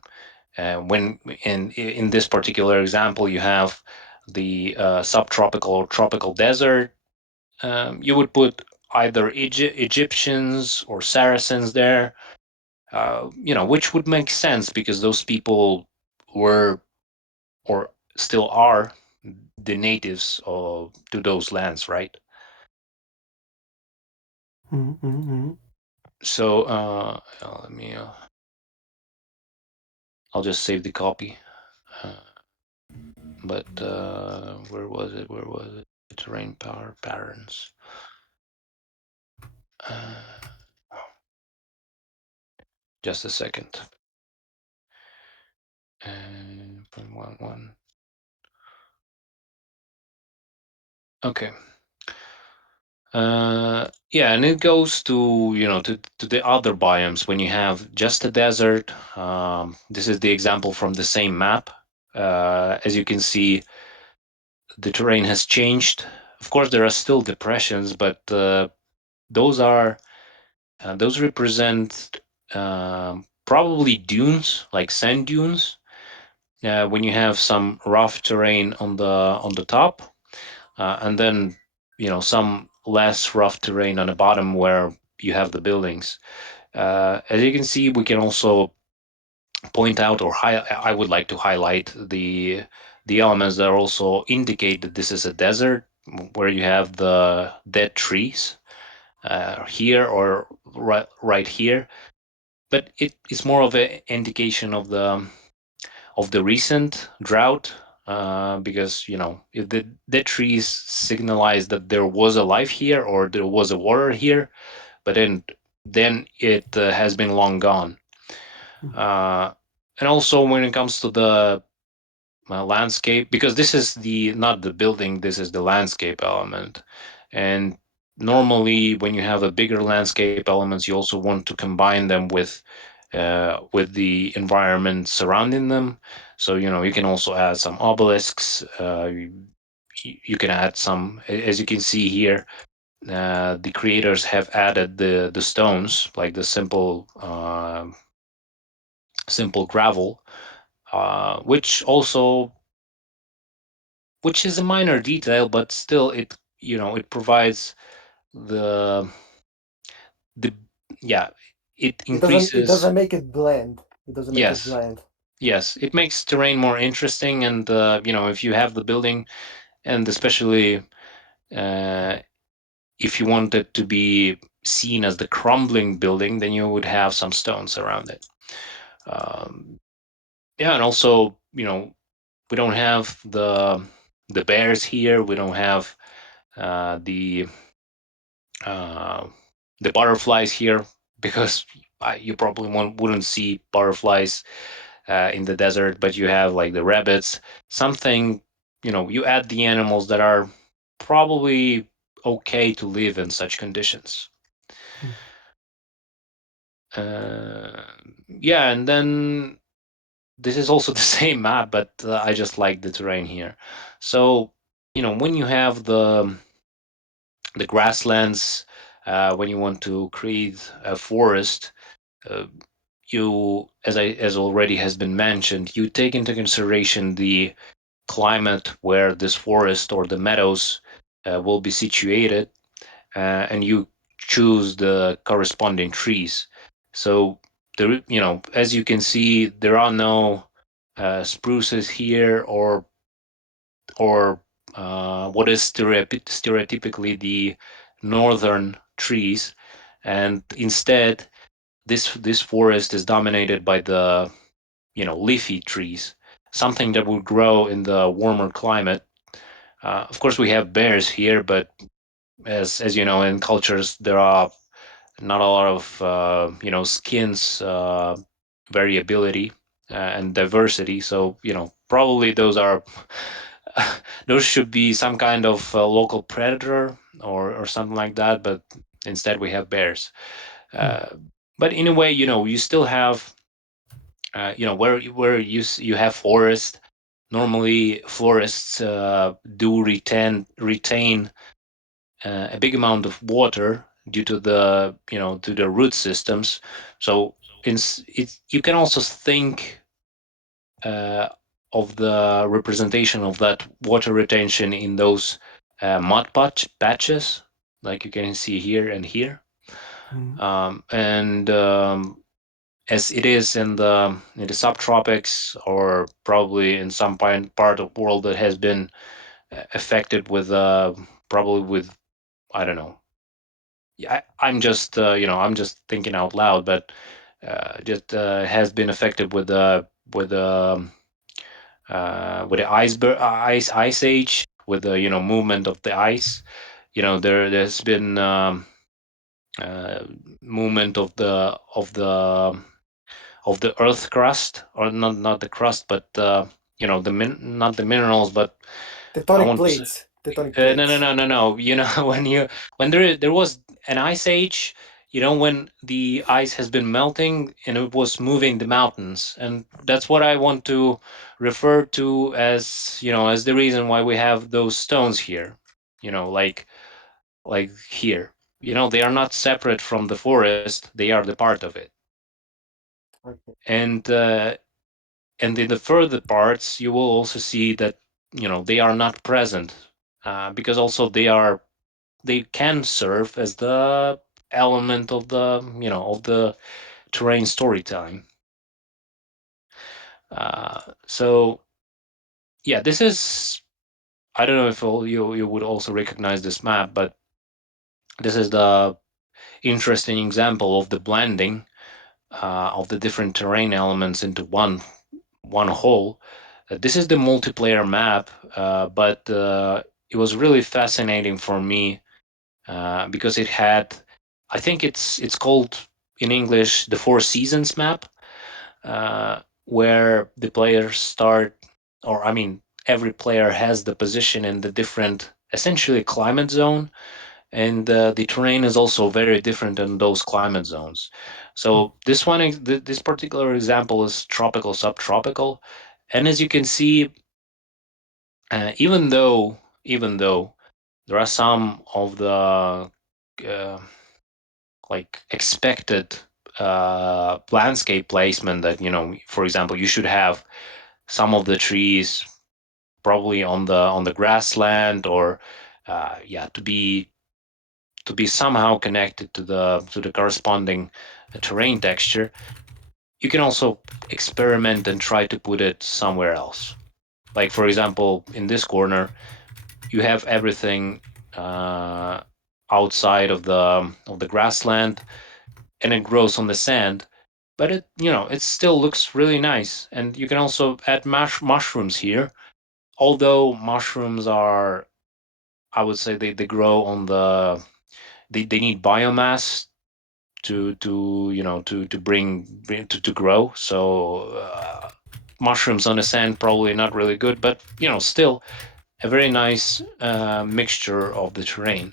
when in this particular example you have the subtropical or tropical desert, you would put either Egyptians or Saracens there, which would make sense because those people were, or still are, the natives to those lands, right? Hmm. So I'll just save the copy. Uh, but where was it? Where was it? Terrain power patterns. Uh, just a second. 0.11. Okay. Yeah, and it goes to, to the other biomes when you have just a desert. This is the example from the same map. As you can see, the terrain has changed. Of course, there are still depressions, but those are those represent probably dunes, like sand dunes. When you have some rough terrain on the top, and then some less rough terrain on the bottom where you have the buildings. As you can see, we can also point out, or I would like to highlight the elements that also indicate that this is a desert, where you have the dead trees here or right here. But it is more of an indication of the recent drought, because if the dead trees signalize that there was a life here or there was a water here, but then it has been long gone. uh, and also when it comes to the landscape, because this is the not the building, this is the landscape element. And normally when you have a bigger landscape elements, you also want to combine them with the environment surrounding them. So you can also add some obelisks. You can add some, as you can see here. The creators have added the stones, like the simple gravel, which is a minor detail, but still it provides the the yeah, it It increases. doesn't make it bland. It doesn't make it Yes, bland. yes, it makes terrain more interesting. And if you have the building, and especially uh, if you want it to be seen as the crumbling building, then you would have some stones around it. um, yeah, and also we don't have the bears here. We don't have uh, the uh, the butterflies here, because you probably wouldn't see butterflies in the desert. But you have like the rabbits, something. You add the animals that are probably okay to live in such conditions. uh, yeah, and then this is also the same map, but I just like the terrain here. So when you have the grasslands, when you want to create a forest, uh, you, as already has been mentioned, you take into consideration the climate where this forest or the meadows will be situated, and you choose the corresponding trees. So there, as you can see, there are no spruces here, or what is stereotypically the northern trees, and instead this forest is dominated by the leafy trees, something that would grow in the warmer climate. Of course, we have bears here, but as you know, in cultures there are not a lot of skins variability and diversity. So probably those are those should be some kind of local predator or something like that. But instead we have bears. Uh, but in a way, you still have where you have forest. Normally, forests do retain a big amount of water due to the root systems. So you can also think uh, of the representation of that water retention in those mud patches, like you can see here and here. And as it is in the subtropics, or probably in some part of the world that has been affected with probably with, I don't know. Yeah, I'm just thinking out loud, but just has been affected with the ice age, with the movement of the ice. There's been uh, movement of the earth crust, or not the crust, but not the minerals, but I Tectonic want to say, plates. tectonic No, no, plates. no, no, no. You know, when there was an ice age, you know, when the ice has been melting and it was moving the mountains, and that's what I want to refer to as, you know, as the reason why we have those stones here. You know, like here. You know, they are not separate from the forest; they are the part of it. Okay. And and in the further parts, you will also see that, you know, they are not present, because also they can serve as the element of the, you know, of the terrain storytelling. So yeah, this is, I don't know if you would also recognize this map, but this is the interesting example of the blending of the different terrain elements into one whole. This is the multiplayer map, but it was really fascinating for me because it had, I think it's called in English the Four Seasons map, where the players start, or I mean, every player has the position in the different, essentially climate zone, and the terrain is also very different in those climate zones. So this one, this particular example is tropical, subtropical, and as you can see, even though there are some of the uh, like expected landscape placement that, you know, for example, you should have some of the trees probably on the grassland, or yeah, to be somehow connected to the corresponding terrain texture. You can also experiment and try to put it somewhere else. Like for example, in this corner, you have everything uh, outside of the grassland, and it grows on the sand. But it, you know, it still looks really nice. And you can also add mushrooms here. Although mushrooms are, I would say they grow on the, they need biomass to you know to grow. So mushrooms on the sand probably not really good, but you know, still a very nice mixture of the terrain.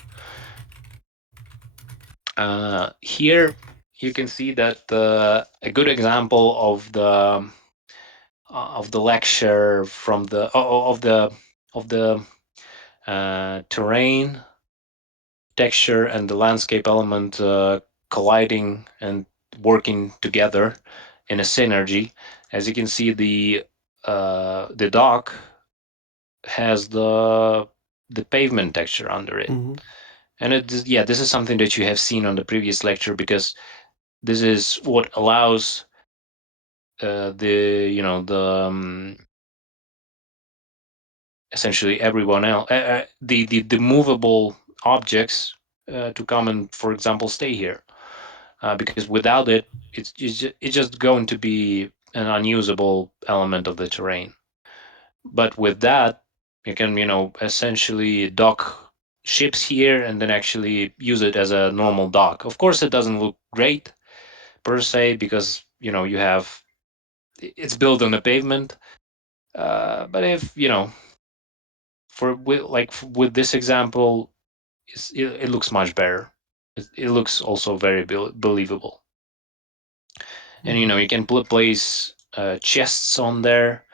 Here you can see that a good example of the lecture from the of the terrain texture and the landscape element colliding and working together in a synergy. As you can see, the dock has the pavement texture under it, Mm-hmm. and yeah, this is something that you have seen on the previous lecture, because this is what allows the you know essentially everyone else, the movable objects to come and, for example, stay here, because without it, it's just going to be an unusable element of the terrain. But with that, you can, you know, essentially dock ships here and then actually use it as a normal dock. Of course, it doesn't look great per se, because you know you have, it's built on the pavement. But if you know, for with this example, it looks much better. It looks also very believable. And you know, Mm-hmm. you can place chests on there,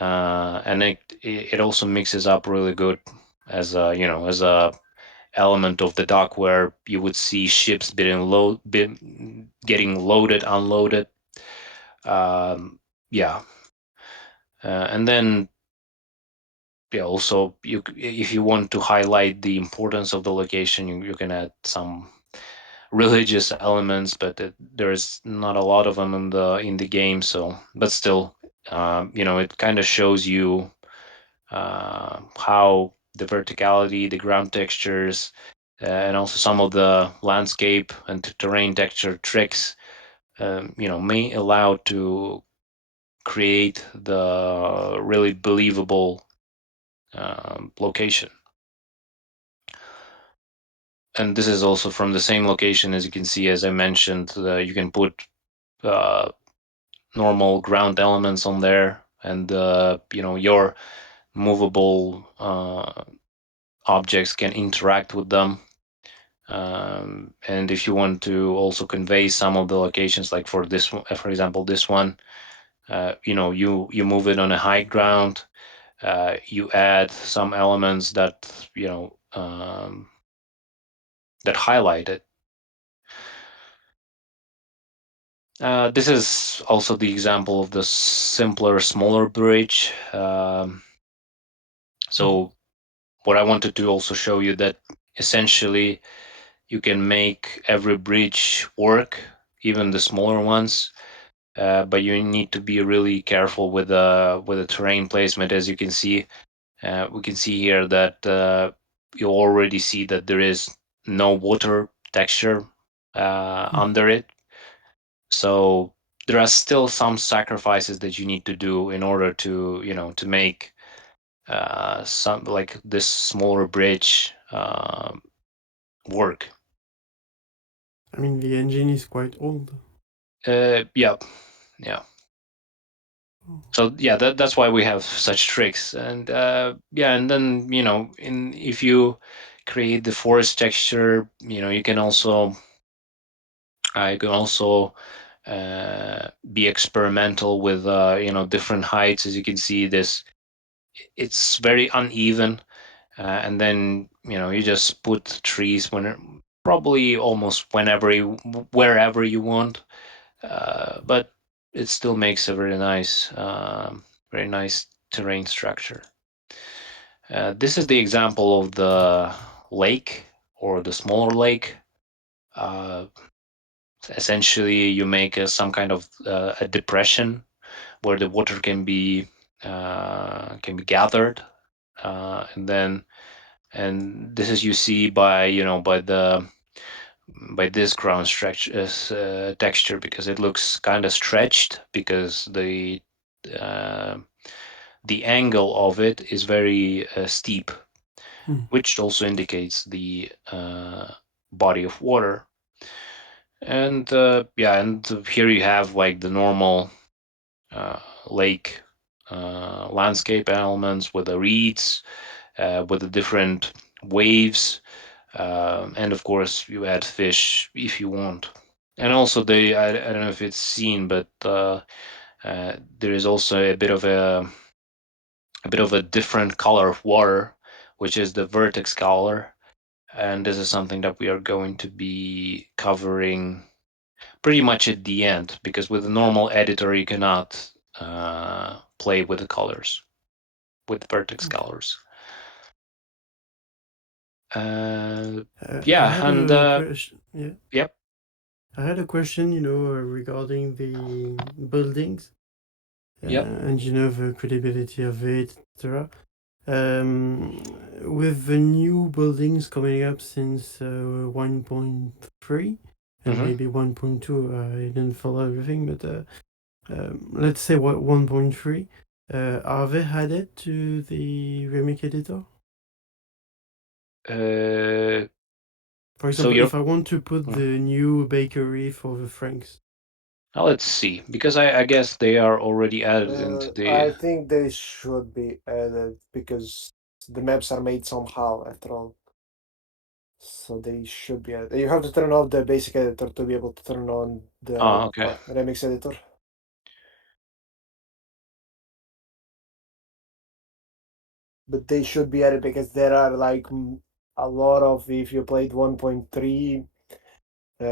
and it also mixes up really good as a, you know, as a element of the dock, where you would see ships getting loaded, unloaded. Yeah, and then yeah, also if you want to highlight the importance of the location, you can add some religious elements, but there's not a lot of them in the game. So, but still, you know, it kind of shows you how the verticality, the ground textures, and also some of the landscape and terrain texture tricks, you know, may allow to create the really believable location. And this is also from the same location, as you can see, as I mentioned. You can put uh, normal ground elements on there, and you know, your movable objects can interact with them. And if you want to also convey some of the locations, like for this one, for example, this one, you move it on a high ground. You add some elements that that highlight it. This is also the example of the simpler, smaller bridge. Mhm. So what I wanted to also show you that essentially you can make every bridge work, even the smaller ones. But you need to be really careful with the terrain placement. As you can see, we can see here that you already see that there is no water texture Mhm. under it. So there are still some sacrifices that you need to do in order to to make some like this smaller bridge work. I mean, the engine is quite old. Yeah, yeah. So yeah, that's why we have such tricks. And yeah, and then in if you create the forest texture, you can also be experimental with different heights. As you can see, this it's very uneven, and then you just put trees probably almost wherever you want, but it still makes a very nice terrain structure. This is the example of the lake or the smaller lake. Uh, Essentially, you make some kind of a depression where the water can be gathered, and then and this is you see by by this ground texture, because it looks kind of stretched because uh, the angle of it is very steep, Mhm. which also indicates the body of water. And yeah, and here you have like the normal uh, lake landscape elements with the reeds, with the different waves, and of course you add fish if you want. And also I don't know if it's seen, but there is also a bit of a different color of water, which is the vertex color. And this is something that we are going to be covering pretty much at the end, because with a normal editor you cannot play with the colors, with vertex Okay. colors. Uh, I yeah, had and a question. Yeah, yep, I had a question. Regarding the buildings yep. and the credibility of it, etc. Um, with the new buildings coming up since 1.3 and Hmm. maybe 1.2, I didn't follow everything, but let's say what 1.3, are they added to the remake editor? Uh, For so example, you're if I want to put Mhm. the new bakery for the Franks. Now let's see, because I guess they are already added into the. I think they should be added because the maps are made somehow after all. So they should be added. You have to turn off the basic editor to be able to turn on the Okay. remix editor. But they should be added because there are like a lot of, if you played 1.3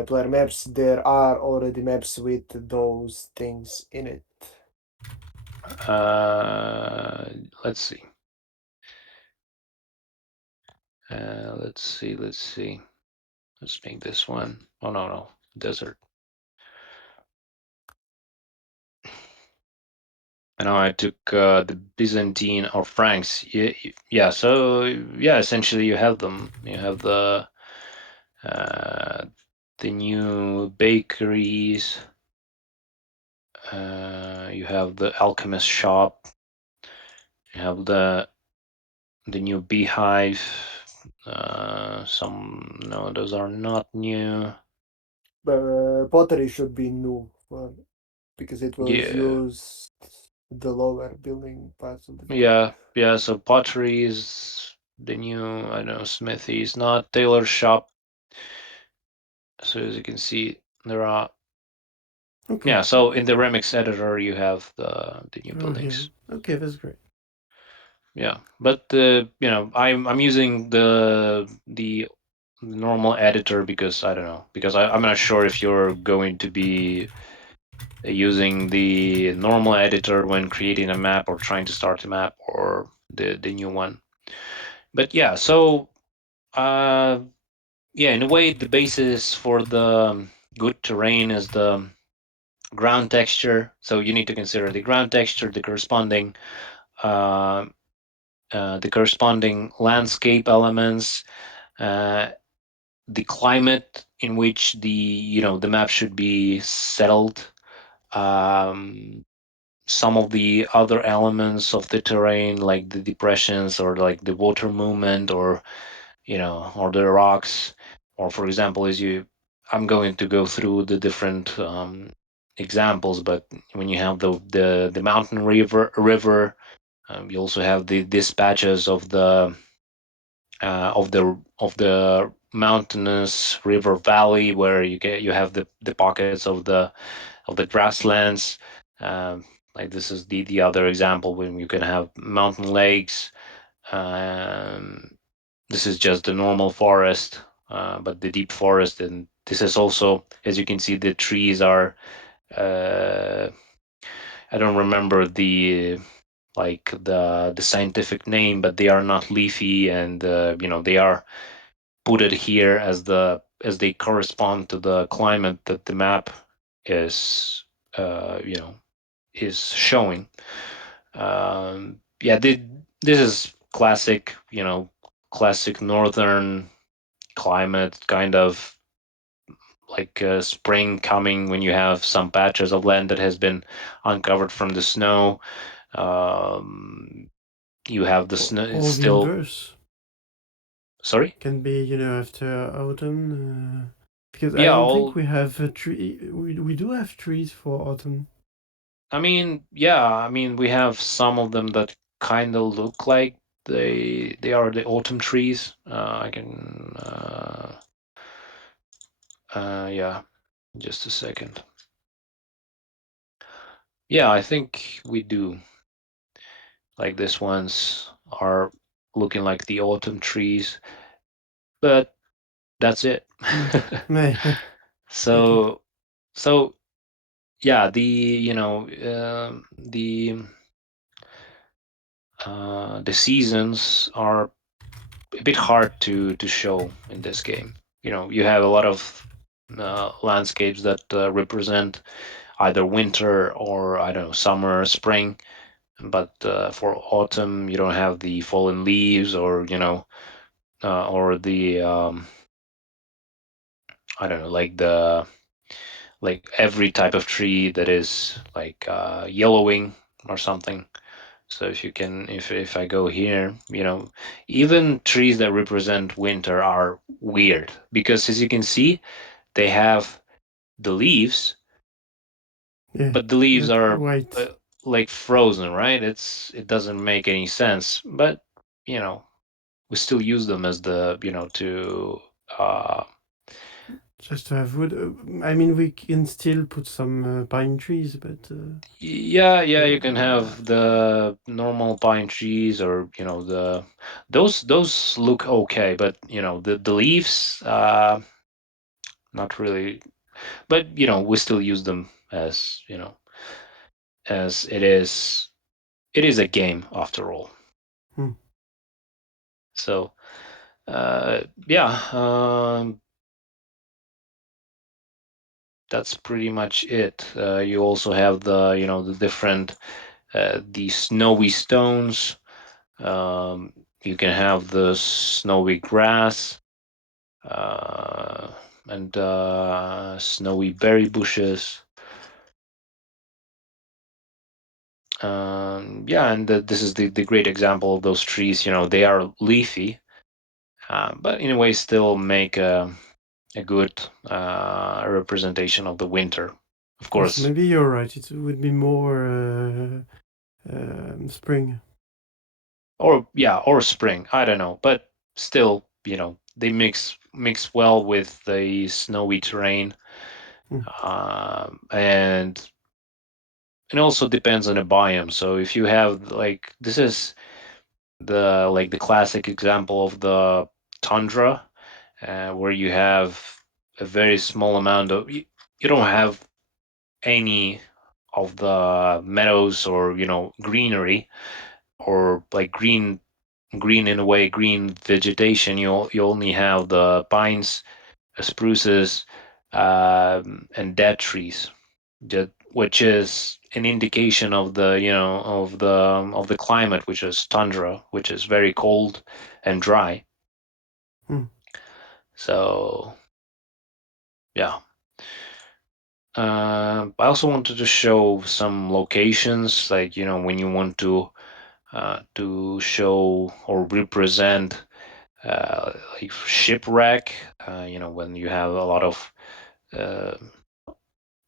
player maps, there are already maps with those things in it. Uh, let's see. Let's see. Let's see. Let's make this one. Oh no, no, desert. I know I took the Byzantine or Franks. Yeah, yeah. So yeah, essentially you have them. You have uh, the new bakeries. You have the alchemist shop. You have the new beehive. Some no, those are not new. But pottery should be new because it was Yeah, used the lower building parts of the game. yeah, yeah. So potteries. the new, I don't know, smithies, not tailor shop. So as you can see, there are, Okay. yeah. So in the remix editor, you have the new Oh yeah. buildings. Okay, that's great. Yeah, but I'm using the normal editor because I don't know, because I'm not sure if you're going to be using the normal editor when creating a map or trying to start a map, or the new one. But yeah, so uh yeah, in a way, the basis for the good terrain is the ground texture. So you need to consider the ground texture, uh, the corresponding landscape elements, uh, the climate in which the map should be settled, um, some of the other elements of the terrain, like the depressions or like the water movement, or the rocks, or for example, I'm going to go through the different examples, but when you have the mountain river, you also have the dispatches of the mountainous river valley, where you have the pockets of the grasslands. Um, like this is the other example when you can have mountain lakes. Um, this is just the normal forest, but the deep forest, and this is also, as you can see, the trees are. Uh, I don't remember the scientific name, but they are not leafy, and they are put it here as they correspond to the climate that the map is uh, you know is showing. Yeah, this is classic northern climate, kind of like spring coming when you have some patches of land that has been uncovered from the snow. Um, you have the snow Or the still. inverse Sorry. can be, after autumn. Because I Yeah, don't think all. we have a tree. We do have trees for autumn. I mean, yeah, I mean, we have some of them that kind of look like they are the autumn trees. I can, yeah, just a second. Yeah, I think we do. Like this ones are looking like the autumn trees, but that's it. Hmm. Yeah. Okay. So, so yeah, the seasons are a bit hard to show in this game. You have a lot of landscapes that represent either winter or, I don't know, summer, spring. But for autumn, you don't have the fallen leaves, or the I don't know, like every type of tree that is like yellowing or something. So if I go here, even trees that represent winter are weird, because as you can see, they have the leaves, Yeah. but the leaves That are white. like frozen, right? It doesn't make any sense, but we still use them as the to uh Just to have wood. I mean, we can still put some pine trees, but yeah, you can uh, have the normal pine trees, or those look okay, but the leaves, not really. But we still use them as it is a game after all. hmm. So yeah, that's pretty much it. You also have the different the snowy stones. You can have the snowy grass, uh, and snowy berry bushes. Yeah, and this is the great example of those trees. They are leafy, but in a way still make a good representation of the winter. Of Yes, course, maybe you're right. It would be more spring. or yeah, or spring. I don't know, but still, they mix well with the snowy terrain, Mm. and it also depends on the biome. So if you have like this is the classic example of the tundra, where you have a very small amount of you don't have any of the meadows or greenery or like green in a way green vegetation. You only have the pines, spruces, and dead trees, which is an indication of the climate, which is tundra, which is very cold and dry. Mm. So yeah. I also wanted to show some locations, like when you want to show or represent like shipwreck. When you have uh,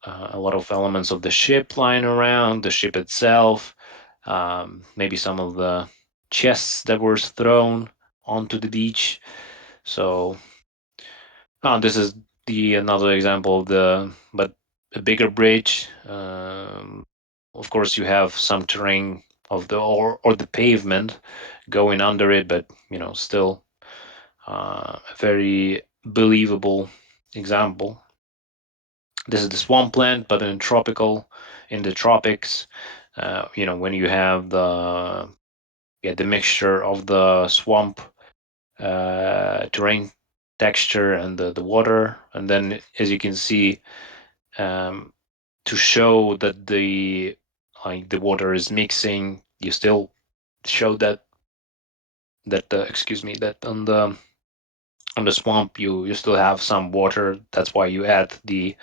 a lot of elements of the ship lying around, the ship itself, maybe some of the chests that were thrown onto the beach. So this is the another example of but a bigger bridge. Of course, you have some terrain of or the pavement going under it, but still a very believable example. This is the swampland, but in the tropics. When you have the mixture of the swamp terrain texture and the water, and then as you can see, um, to show that the water is mixing, you still show that excuse me, that on the swamp you still have some water. That's why you add the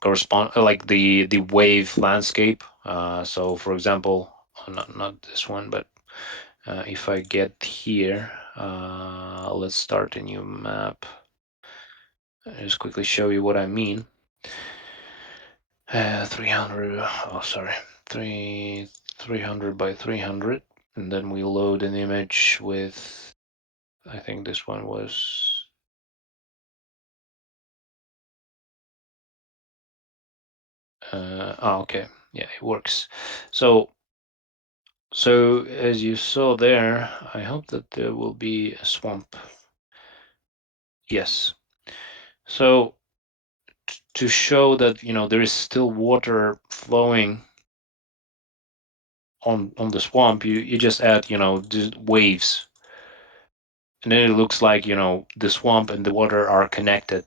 correspond like the wave landscape. So for example, not this one, but if I get here, let's start a new map. I'll just quickly show you what I mean. 300. Oh, sorry, 300 by 300, and then we load an image with. I think this one was. Okay, yeah, it works. So as you saw there, I hope that there will be a swamp. Yes. So to show that there is still water flowing on the swamp, you just add the waves, and then it looks like the swamp and the water are connected.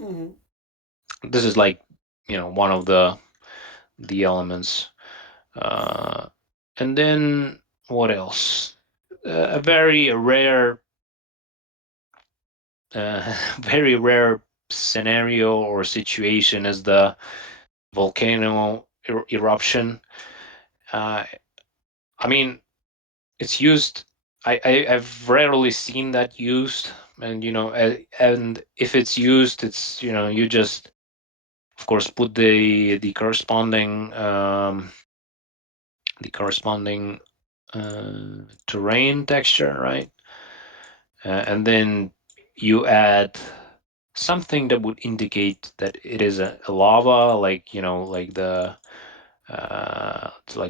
Mm. This is like one of the elements. Uh, and then what else? A very rare, very rare scenario or situation is the volcano eruption. Uh, I mean, it's used. I've rarely seen that used, and and if it's used, it's you just of course put the corresponding terrain texture, right, and then you add something that would indicate that it is a lava, like like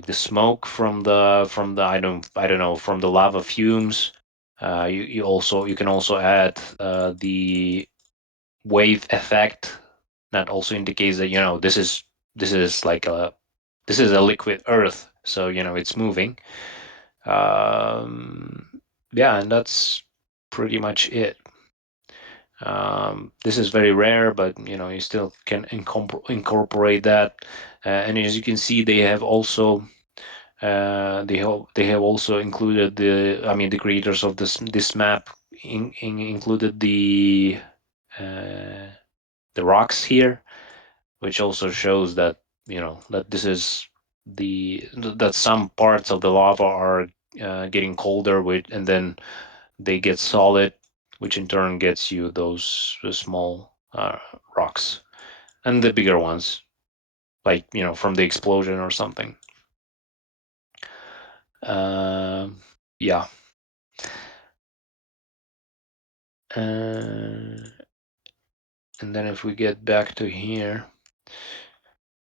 the smoke from the I don't know, from the lava fumes. You can also add the wave effect that also indicates that this is like a liquid earth, so it's moving. Um, yeah, and that's pretty much it. This is very rare, but you still can incorporate that. And as you can see, they have also included the creators of this map included uh, the rocks here, which also shows that this is that some parts of the lava are getting colder, and then they get solid, which in turn gets you those small rocks and the bigger ones, like from the explosion or something. Um Yeah. Uh, and then if we get back to here,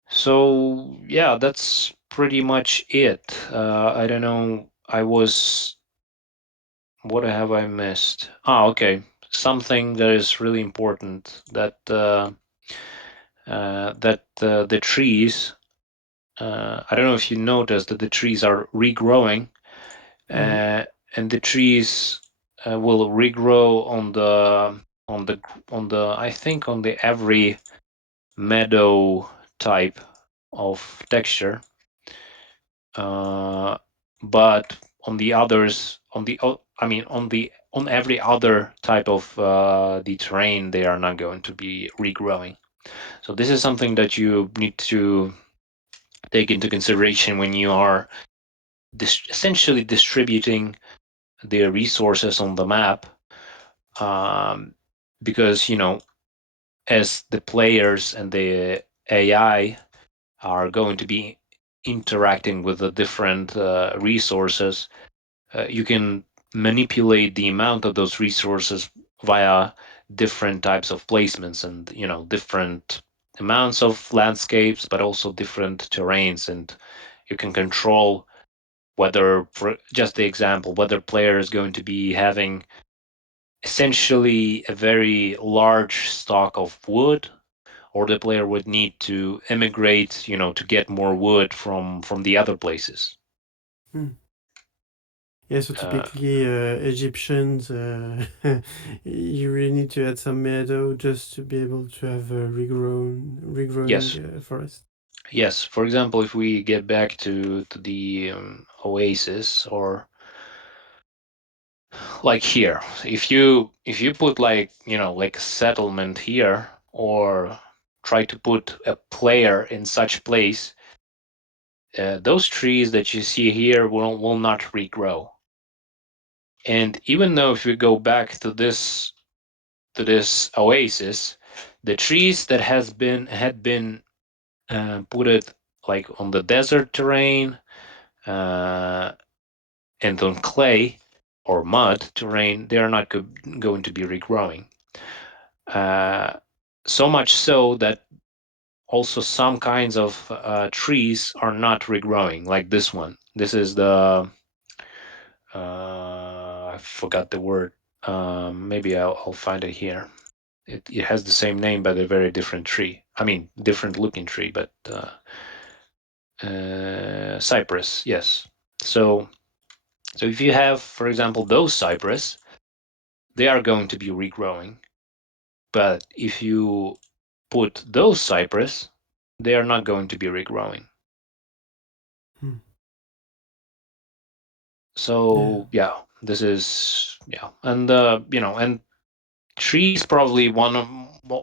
so yeah, that's pretty much it. I don't know. What have I missed? Ah, okay. Something that is really important that the trees. I don't know if you noticed that the trees are regrowing, Mm-hmm. uh, and the trees will regrow on the on the I think on the every meadow type of texture, uh, but on the others, I mean on every other type of the terrain, they are not going to be regrowing. So this is something that you need to take into consideration when you are essentially distributing the resources on the map, um, because as the players and the AI are going to be interacting with the different resources, you can manipulate the amount of those resources via different types of placements and different amounts of landscapes, but also different terrains, and you can control whether, for just the example, whether player is going to be having essentially a very large stock of wood, or the player would need to emigrate, to get more wood from the other places. Hmm. Yeah, so uh, typically Egyptians, you really need to add some meadow just to be able to have a regrowing yes. forest. Yes, for example, if we get back to the oasis, or like here, if you put like like a settlement here, or try to put a player in such place, those trees that you see here will not regrow. And even though if we go back to this oasis, the trees that had been put it like on the desert terrain, uh, and on clay or mud terrain, they are not going to be regrowing. Uh, so much so that also some kinds of trees are not regrowing, like this one. This is the I forgot the word. Maybe I'll find it here. It has the same name, but a very different tree. I mean, different looking tree, but cypress. Yes. So so if you have, for example, those cypress, they are going to be regrowing. But if you put those cypress, they are not going to be regrowing. Hmm. Yeah. So yeah, this is yeah, and and tree is probably one of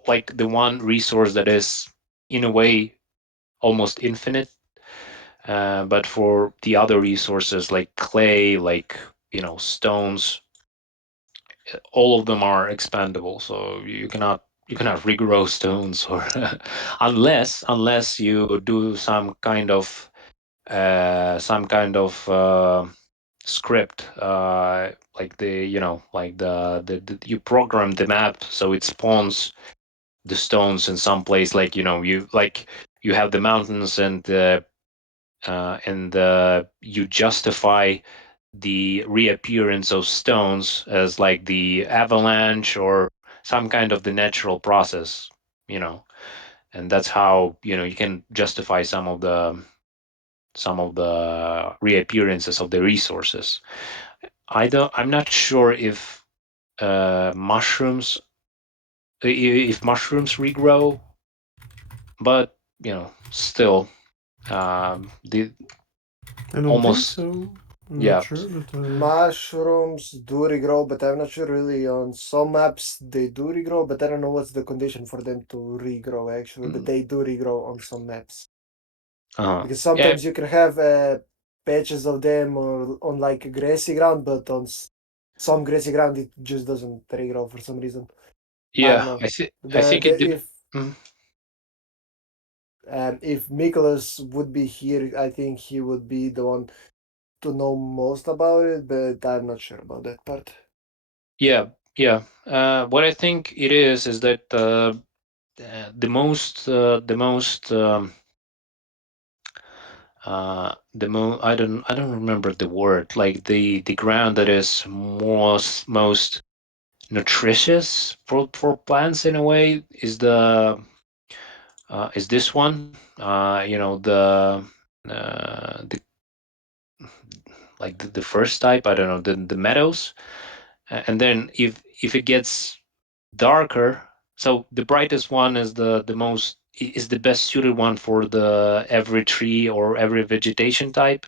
like the one resource that is in a way almost infinite. But for the other resources like clay, like stones, all of them are expandable. So you cannot regrow stones, or unless you do some kind of script, like you program the map so it spawns the stones in some place, like you have the mountains, and you justify the reappearance of stones as like the avalanche or some kind of the natural process, you know and that's how you can justify some of the reappearances of the resources. I'm not sure mushrooms if mushrooms regrow, but still, the I don't think almost, so. I'm not yeah. sure, but Mushrooms do regrow, but I'm not sure really. On some maps they do regrow, but I don't know what's the condition for them to regrow actually. But Mm, they do regrow on some maps uh-huh. because Yeah, sometimes you can have patches of them or on like grassy ground, but on some grassy ground it just doesn't regrow for some reason. I don't yeah. know. I think it did. If if Nicholas would be here, I think he would be the one to know most about it, but I'm not sure about that part. Yeah, yeah. What I think it is that I don't remember the word, like the ground that is most nutritious for plants in a way is this one. The like the first type. I don't know, the meadows. And then if it gets darker, so the brightest one is the best suited one for the every tree or every vegetation type.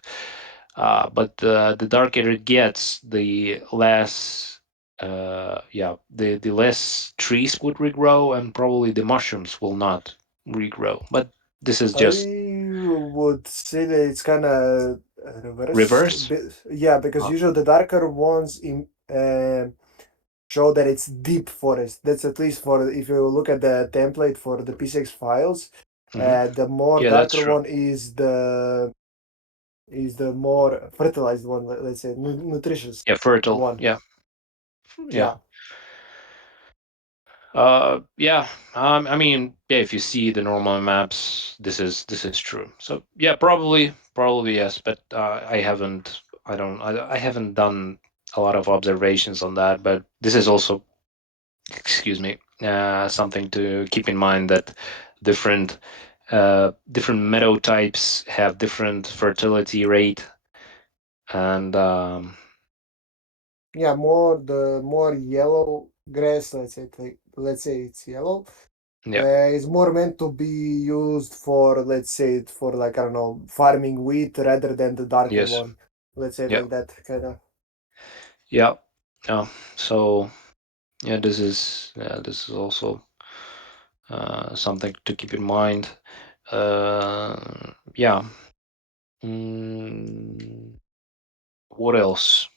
But the darker it gets, the less the less trees would regrow, and probably the mushrooms will not regrow. But this is just I would say that it's kind of reverse. reverse. Yeah, because Uh, usually the darker ones show that it's deep forest. That's at least for if you look at the template for the PCX files. mhm. The more Yeah, that's darker true. one is the more fertilized one. Let's say nutritious Yeah, fertile. one. Yeah, yeah. Yeah. Yeah. I mean, yeah. If you see the normal maps, this is true. So yeah, probably yes. But I haven't. I haven't done a lot of observations on that. But this is also, excuse me, something to keep in mind that different different meadow types have different fertility rate, and Yeah, more the more yellow grass, let's say it's yellow, yeah, is more meant to be used for, let's say, for like, I don't know, farming wheat rather than the darker yes, one. Let's say it yeah, like that, kind of. yeah, yeah. So yeah, this is also something to keep in mind. Yeah. Mm, what else?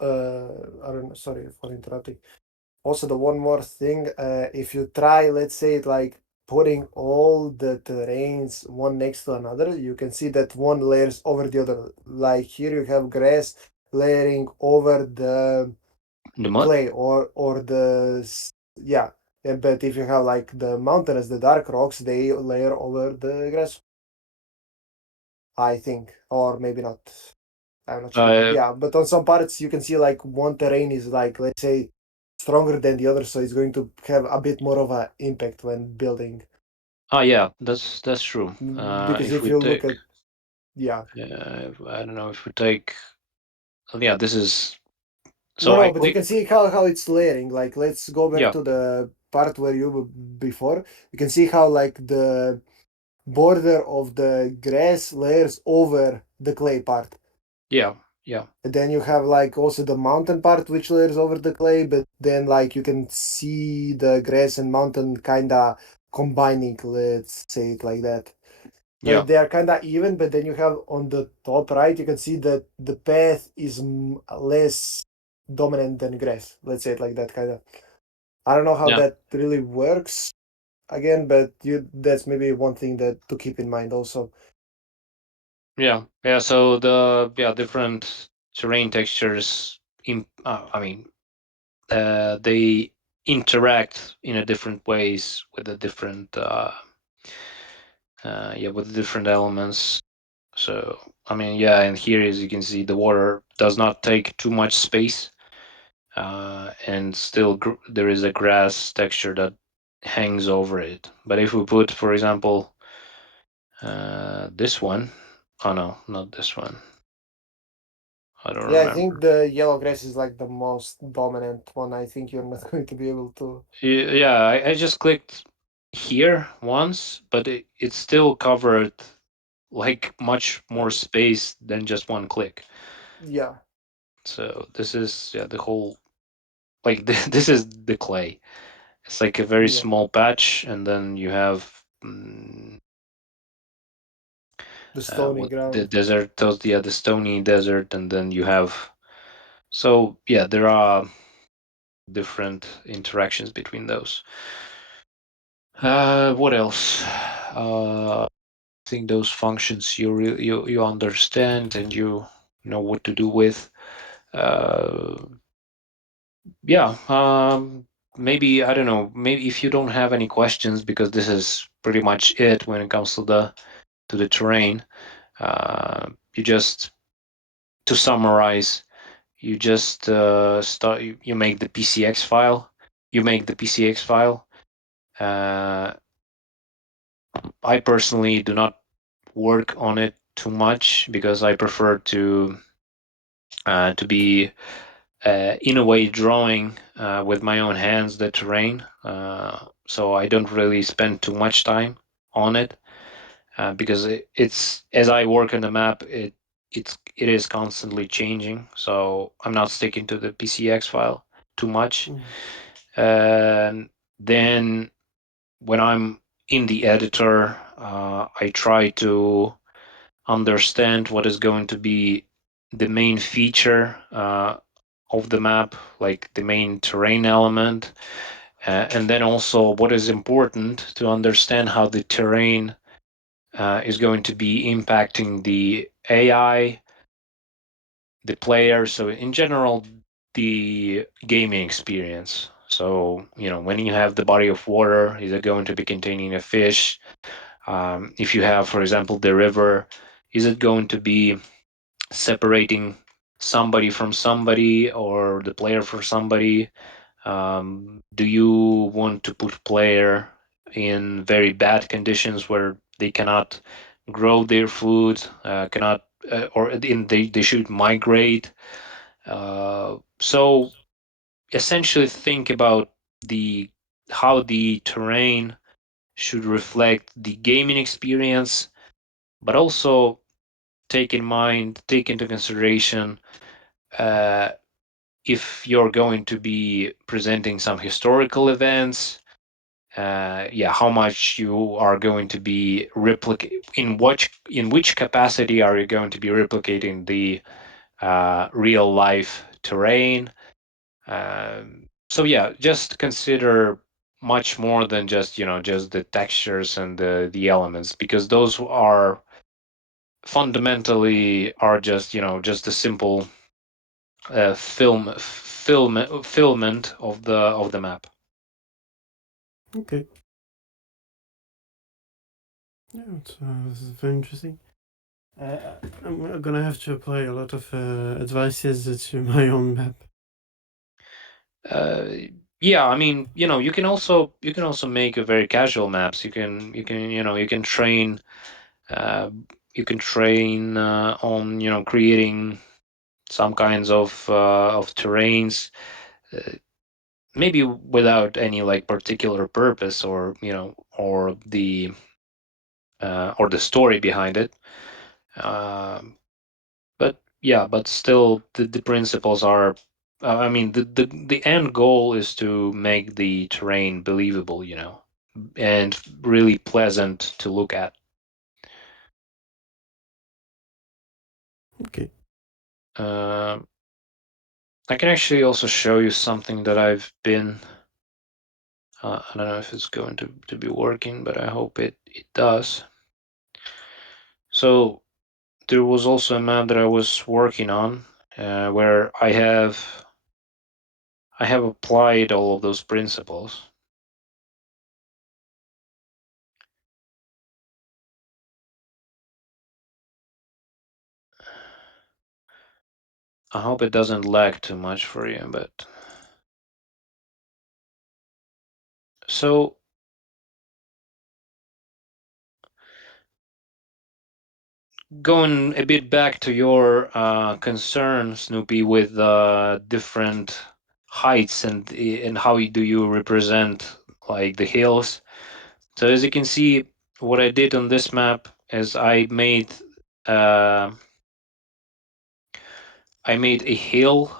I don't know, sorry for interrupting. Also, the one more thing, if you try, let's say, it like putting all the terrains one next to another, you can see that one layers over the other. Like here, you have grass layering over the The mud? clay or yeah. But if you have like the mountains, the dark rocks, they layer over the grass, I think, or maybe not. I'm not sure. Uh, Yeah, but on some parts you can see like one terrain is like, let's say, stronger than the other, so it's going to have a bit more of an impact when building. yeah, that's true. Because If if we you look take, at, yeah, I don't know if we take, yeah, this is. no, So I no, but you click. can see how it's layering. Like, let's go back Yeah, to the part where you were before. You can see how like the border of the grass layers over the clay part. yeah, yeah, And then you have like also the mountain part which layers over the clay, but then like you can see the grass and mountain kinda combining, let's say it like that. So yeah, they are kinda even, but then you have on the top right, you can see that the path is less dominant than grass. Let's say it like that kinda. I don't know how yeah, that really works again, but you that's maybe one thing that to keep in mind also. yeah, yeah. So the different terrain textures. I mean, they interact in a different ways with the different with the different elements. So I mean, yeah, and here as you can see, the water does not take too much space, and still there is a grass texture that hangs over it. But if we put, for example, this one, oh no, not this one. I don't Yeah, I remember. think the yellow grass is like the most dominant one. I think you're not going to be able to. Yeah, I just clicked here once, but it still covered like much more Uh, space than just one click. yeah, So this is the whole like this is the clay. It's like a very yeah. small patch, and then you have The stony what the ground. desert, the stony desert, and then you have. So yeah, there are different interactions between those. What else? think those functions you understand and you know what to do with. Uh, yeah, maybe I don't know. Maybe if you don't have any questions, because this is pretty much it when it comes to the terrain. You just to summarize, you just start. You make the PCX file. You make the PCX file. Uh, I personally do not work on it too much because I prefer to be in a way drawing with my own hands the terrain. So I don't really spend too much time on it because it's as I work on the map, it is constantly changing. So I'm not sticking to the PCX file too much. Mm. And then when I'm in the editor, I try to understand what is going to be the main feature of the map, like the main terrain element, and then also what is important to understand how the terrain is going to be impacting the AI, the player. So in general, the gaming experience. So when you have the body of water, is it going to be containing a fish? If you have, for example, the river, is it going to be separating somebody from somebody or the player from somebody? Do you want to put player in very bad conditions where they cannot grow their food, cannot, or they should migrate? So essentially, think about the how the terrain should reflect the gaming experience, but also take into consideration uh, if you're going to be presenting some historical events, yeah, how much you are going to be replicate in which capacity are you going to be replicating the real life terrain. So yeah, just consider much more than just the textures and the elements, because those are fundamentally are just a simple filament of the map. Okay. Yeah, this is very interesting. I'm gonna have to apply a lot of advices to my own map. uh, yeah, I mean, you can also make a very casual maps. You can train uh, on creating some kinds of terrains, uh, maybe without any like particular purpose or the story behind it. Um, but yeah, but still the principles are. I mean, the end goal is to make the terrain believable, and really pleasant to look at. Okay. Um I can actually also show you something that I've been. I don't know if it's going to be working, but I hope it does. So there was also a map that I was working on, where I have applied all of those principles. I hope it doesn't lag too much for you, but so going a bit back to your concern, Snoopy, with different heights and how do you represent like the hills. So as you can see, what I did on this map is uh, I made a hill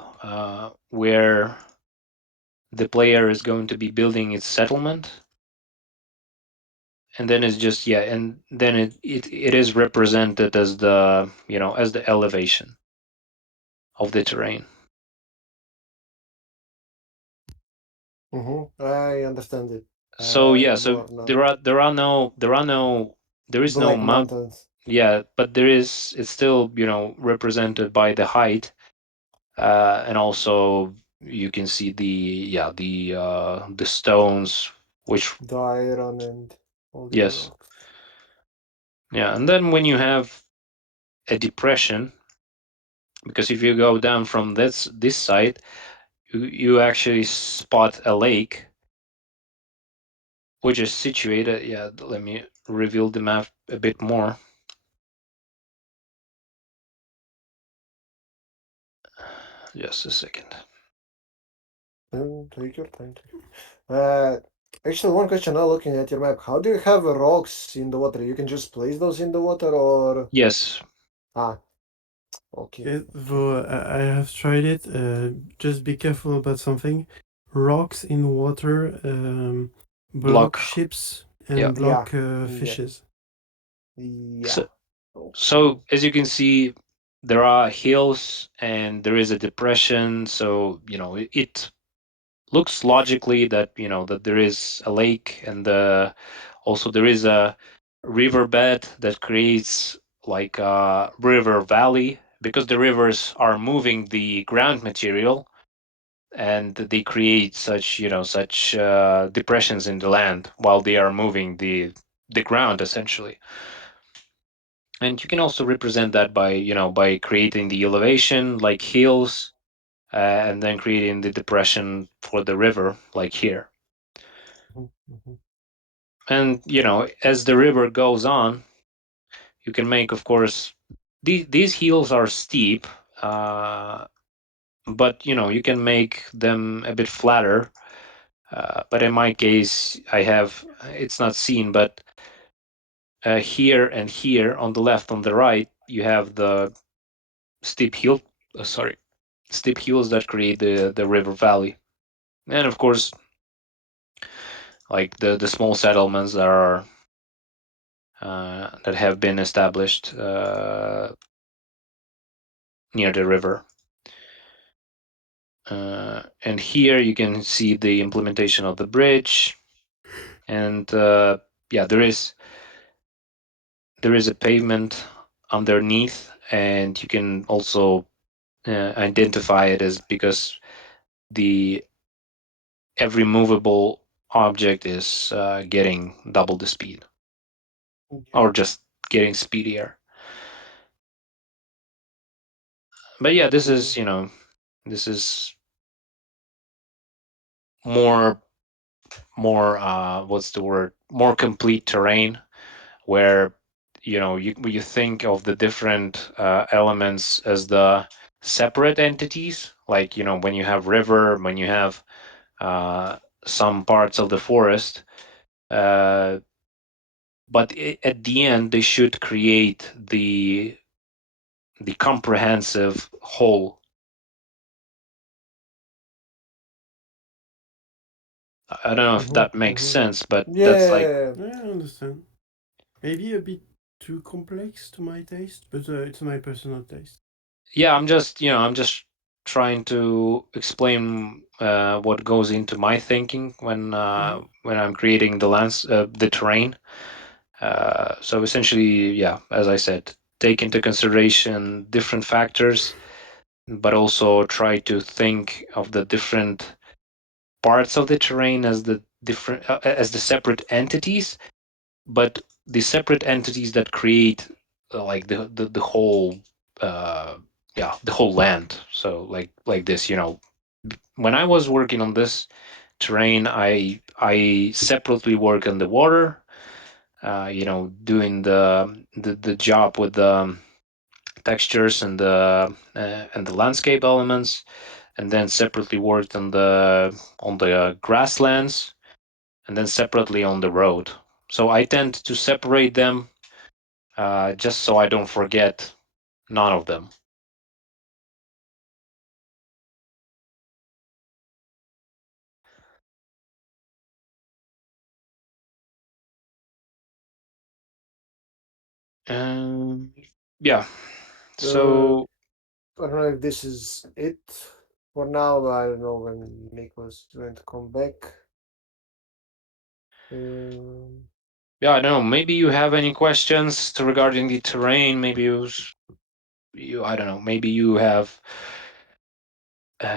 where the player is going to be building its settlement, and then it's just yeah, and then it is represented as the elevation of the terrain. I understand it. So yeah, so More now. there are no there is The no like mount. mountains. Yeah, but there is. It's still represented by the height, and also you can see the stones, which The iron and all the other yes, rocks. yeah, and then when you have a depression, because if you go down from this side, you actually spot a lake which is situated. Yeah, let me reveal the map a bit more. Just a second. Take your time. Actually, one question now looking at your map. How do you have rocks in the water? You can just place those in the water or... Yes, Ah, okay, Yeah, okay. though I have tried it. Just be careful about something. Rocks in water block block. ships Yeah. and Yeah, block yeah, fishes. yeah. So, Okay. so as you can see, there are hills and there is a depression. So it looks logically that that there is a lake, and also there is a riverbed that creates like a river valley, because the rivers are moving the ground material, and they create such depressions in the land while they are moving the ground essentially. And you can also represent that by creating the elevation like hills, and then creating the depression for the river like here. Mhm, mhm. And as the river goes on, you can make, of course, these hills are steep, uh, but you can make them a bit flatter. But in my case, it's not seen, but here and here on the left, on the right, you have the steep hill. Sorry, steep hills that create the river valley, and of course, like the small settlements that have been established near the river. And here you can see the implementation of the bridge, and yeah, there is a pavement underneath, and you can also identify it as, because the every movable object is getting double the speed, Yeah. or just getting speedier. But yeah, this Okay. is you know this is more what's the word, more complete terrain, where you think of the different elements as the separate entities, like when you have river, when you have uh, some parts of the forest, uh, but at the end they should create the comprehensive whole. I don't know if Mm-hmm, that makes mm-hmm. sense, but that's like, Yeah. Yeah, I understand. Maybe a bit too complex to my taste, but it's my personal taste. yeah, I'm just trying to explain what goes into my thinking Mm-hmm. when I'm creating the terrain. So essentially, yeah, as I said, take into consideration different factors, but also try to think of the different parts of the terrain as the separate entities, but the separate entities that create like the whole uh, yeah, the whole land. So like this, when I was working on this terrain, I separately work on the water, doing the job with the textures and the landscape elements, and then separately worked on the grasslands, and then separately on the road. So I tend to separate them, just so I don't forget none of them. Um, yeah. Uh, So I don't know if this is it for now. I don't know when Nick was going to come back. Um, Yeah, I don't know. Maybe you have any questions regarding the terrain. Maybe I don't know. Maybe you have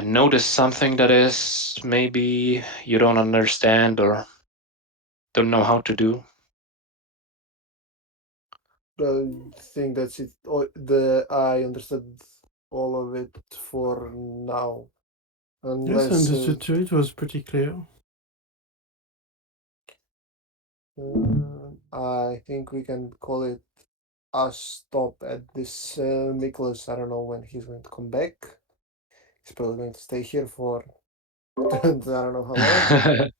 noticed something that is maybe you don't understand or don't know how to do. I think that's it. The I understood all of it for now, Yes, I unless understood too. It was pretty clear. I think we can call it a stop at this. Nicholas, I don't know when he's going to come back. He's probably going to stay here for I don't know how long.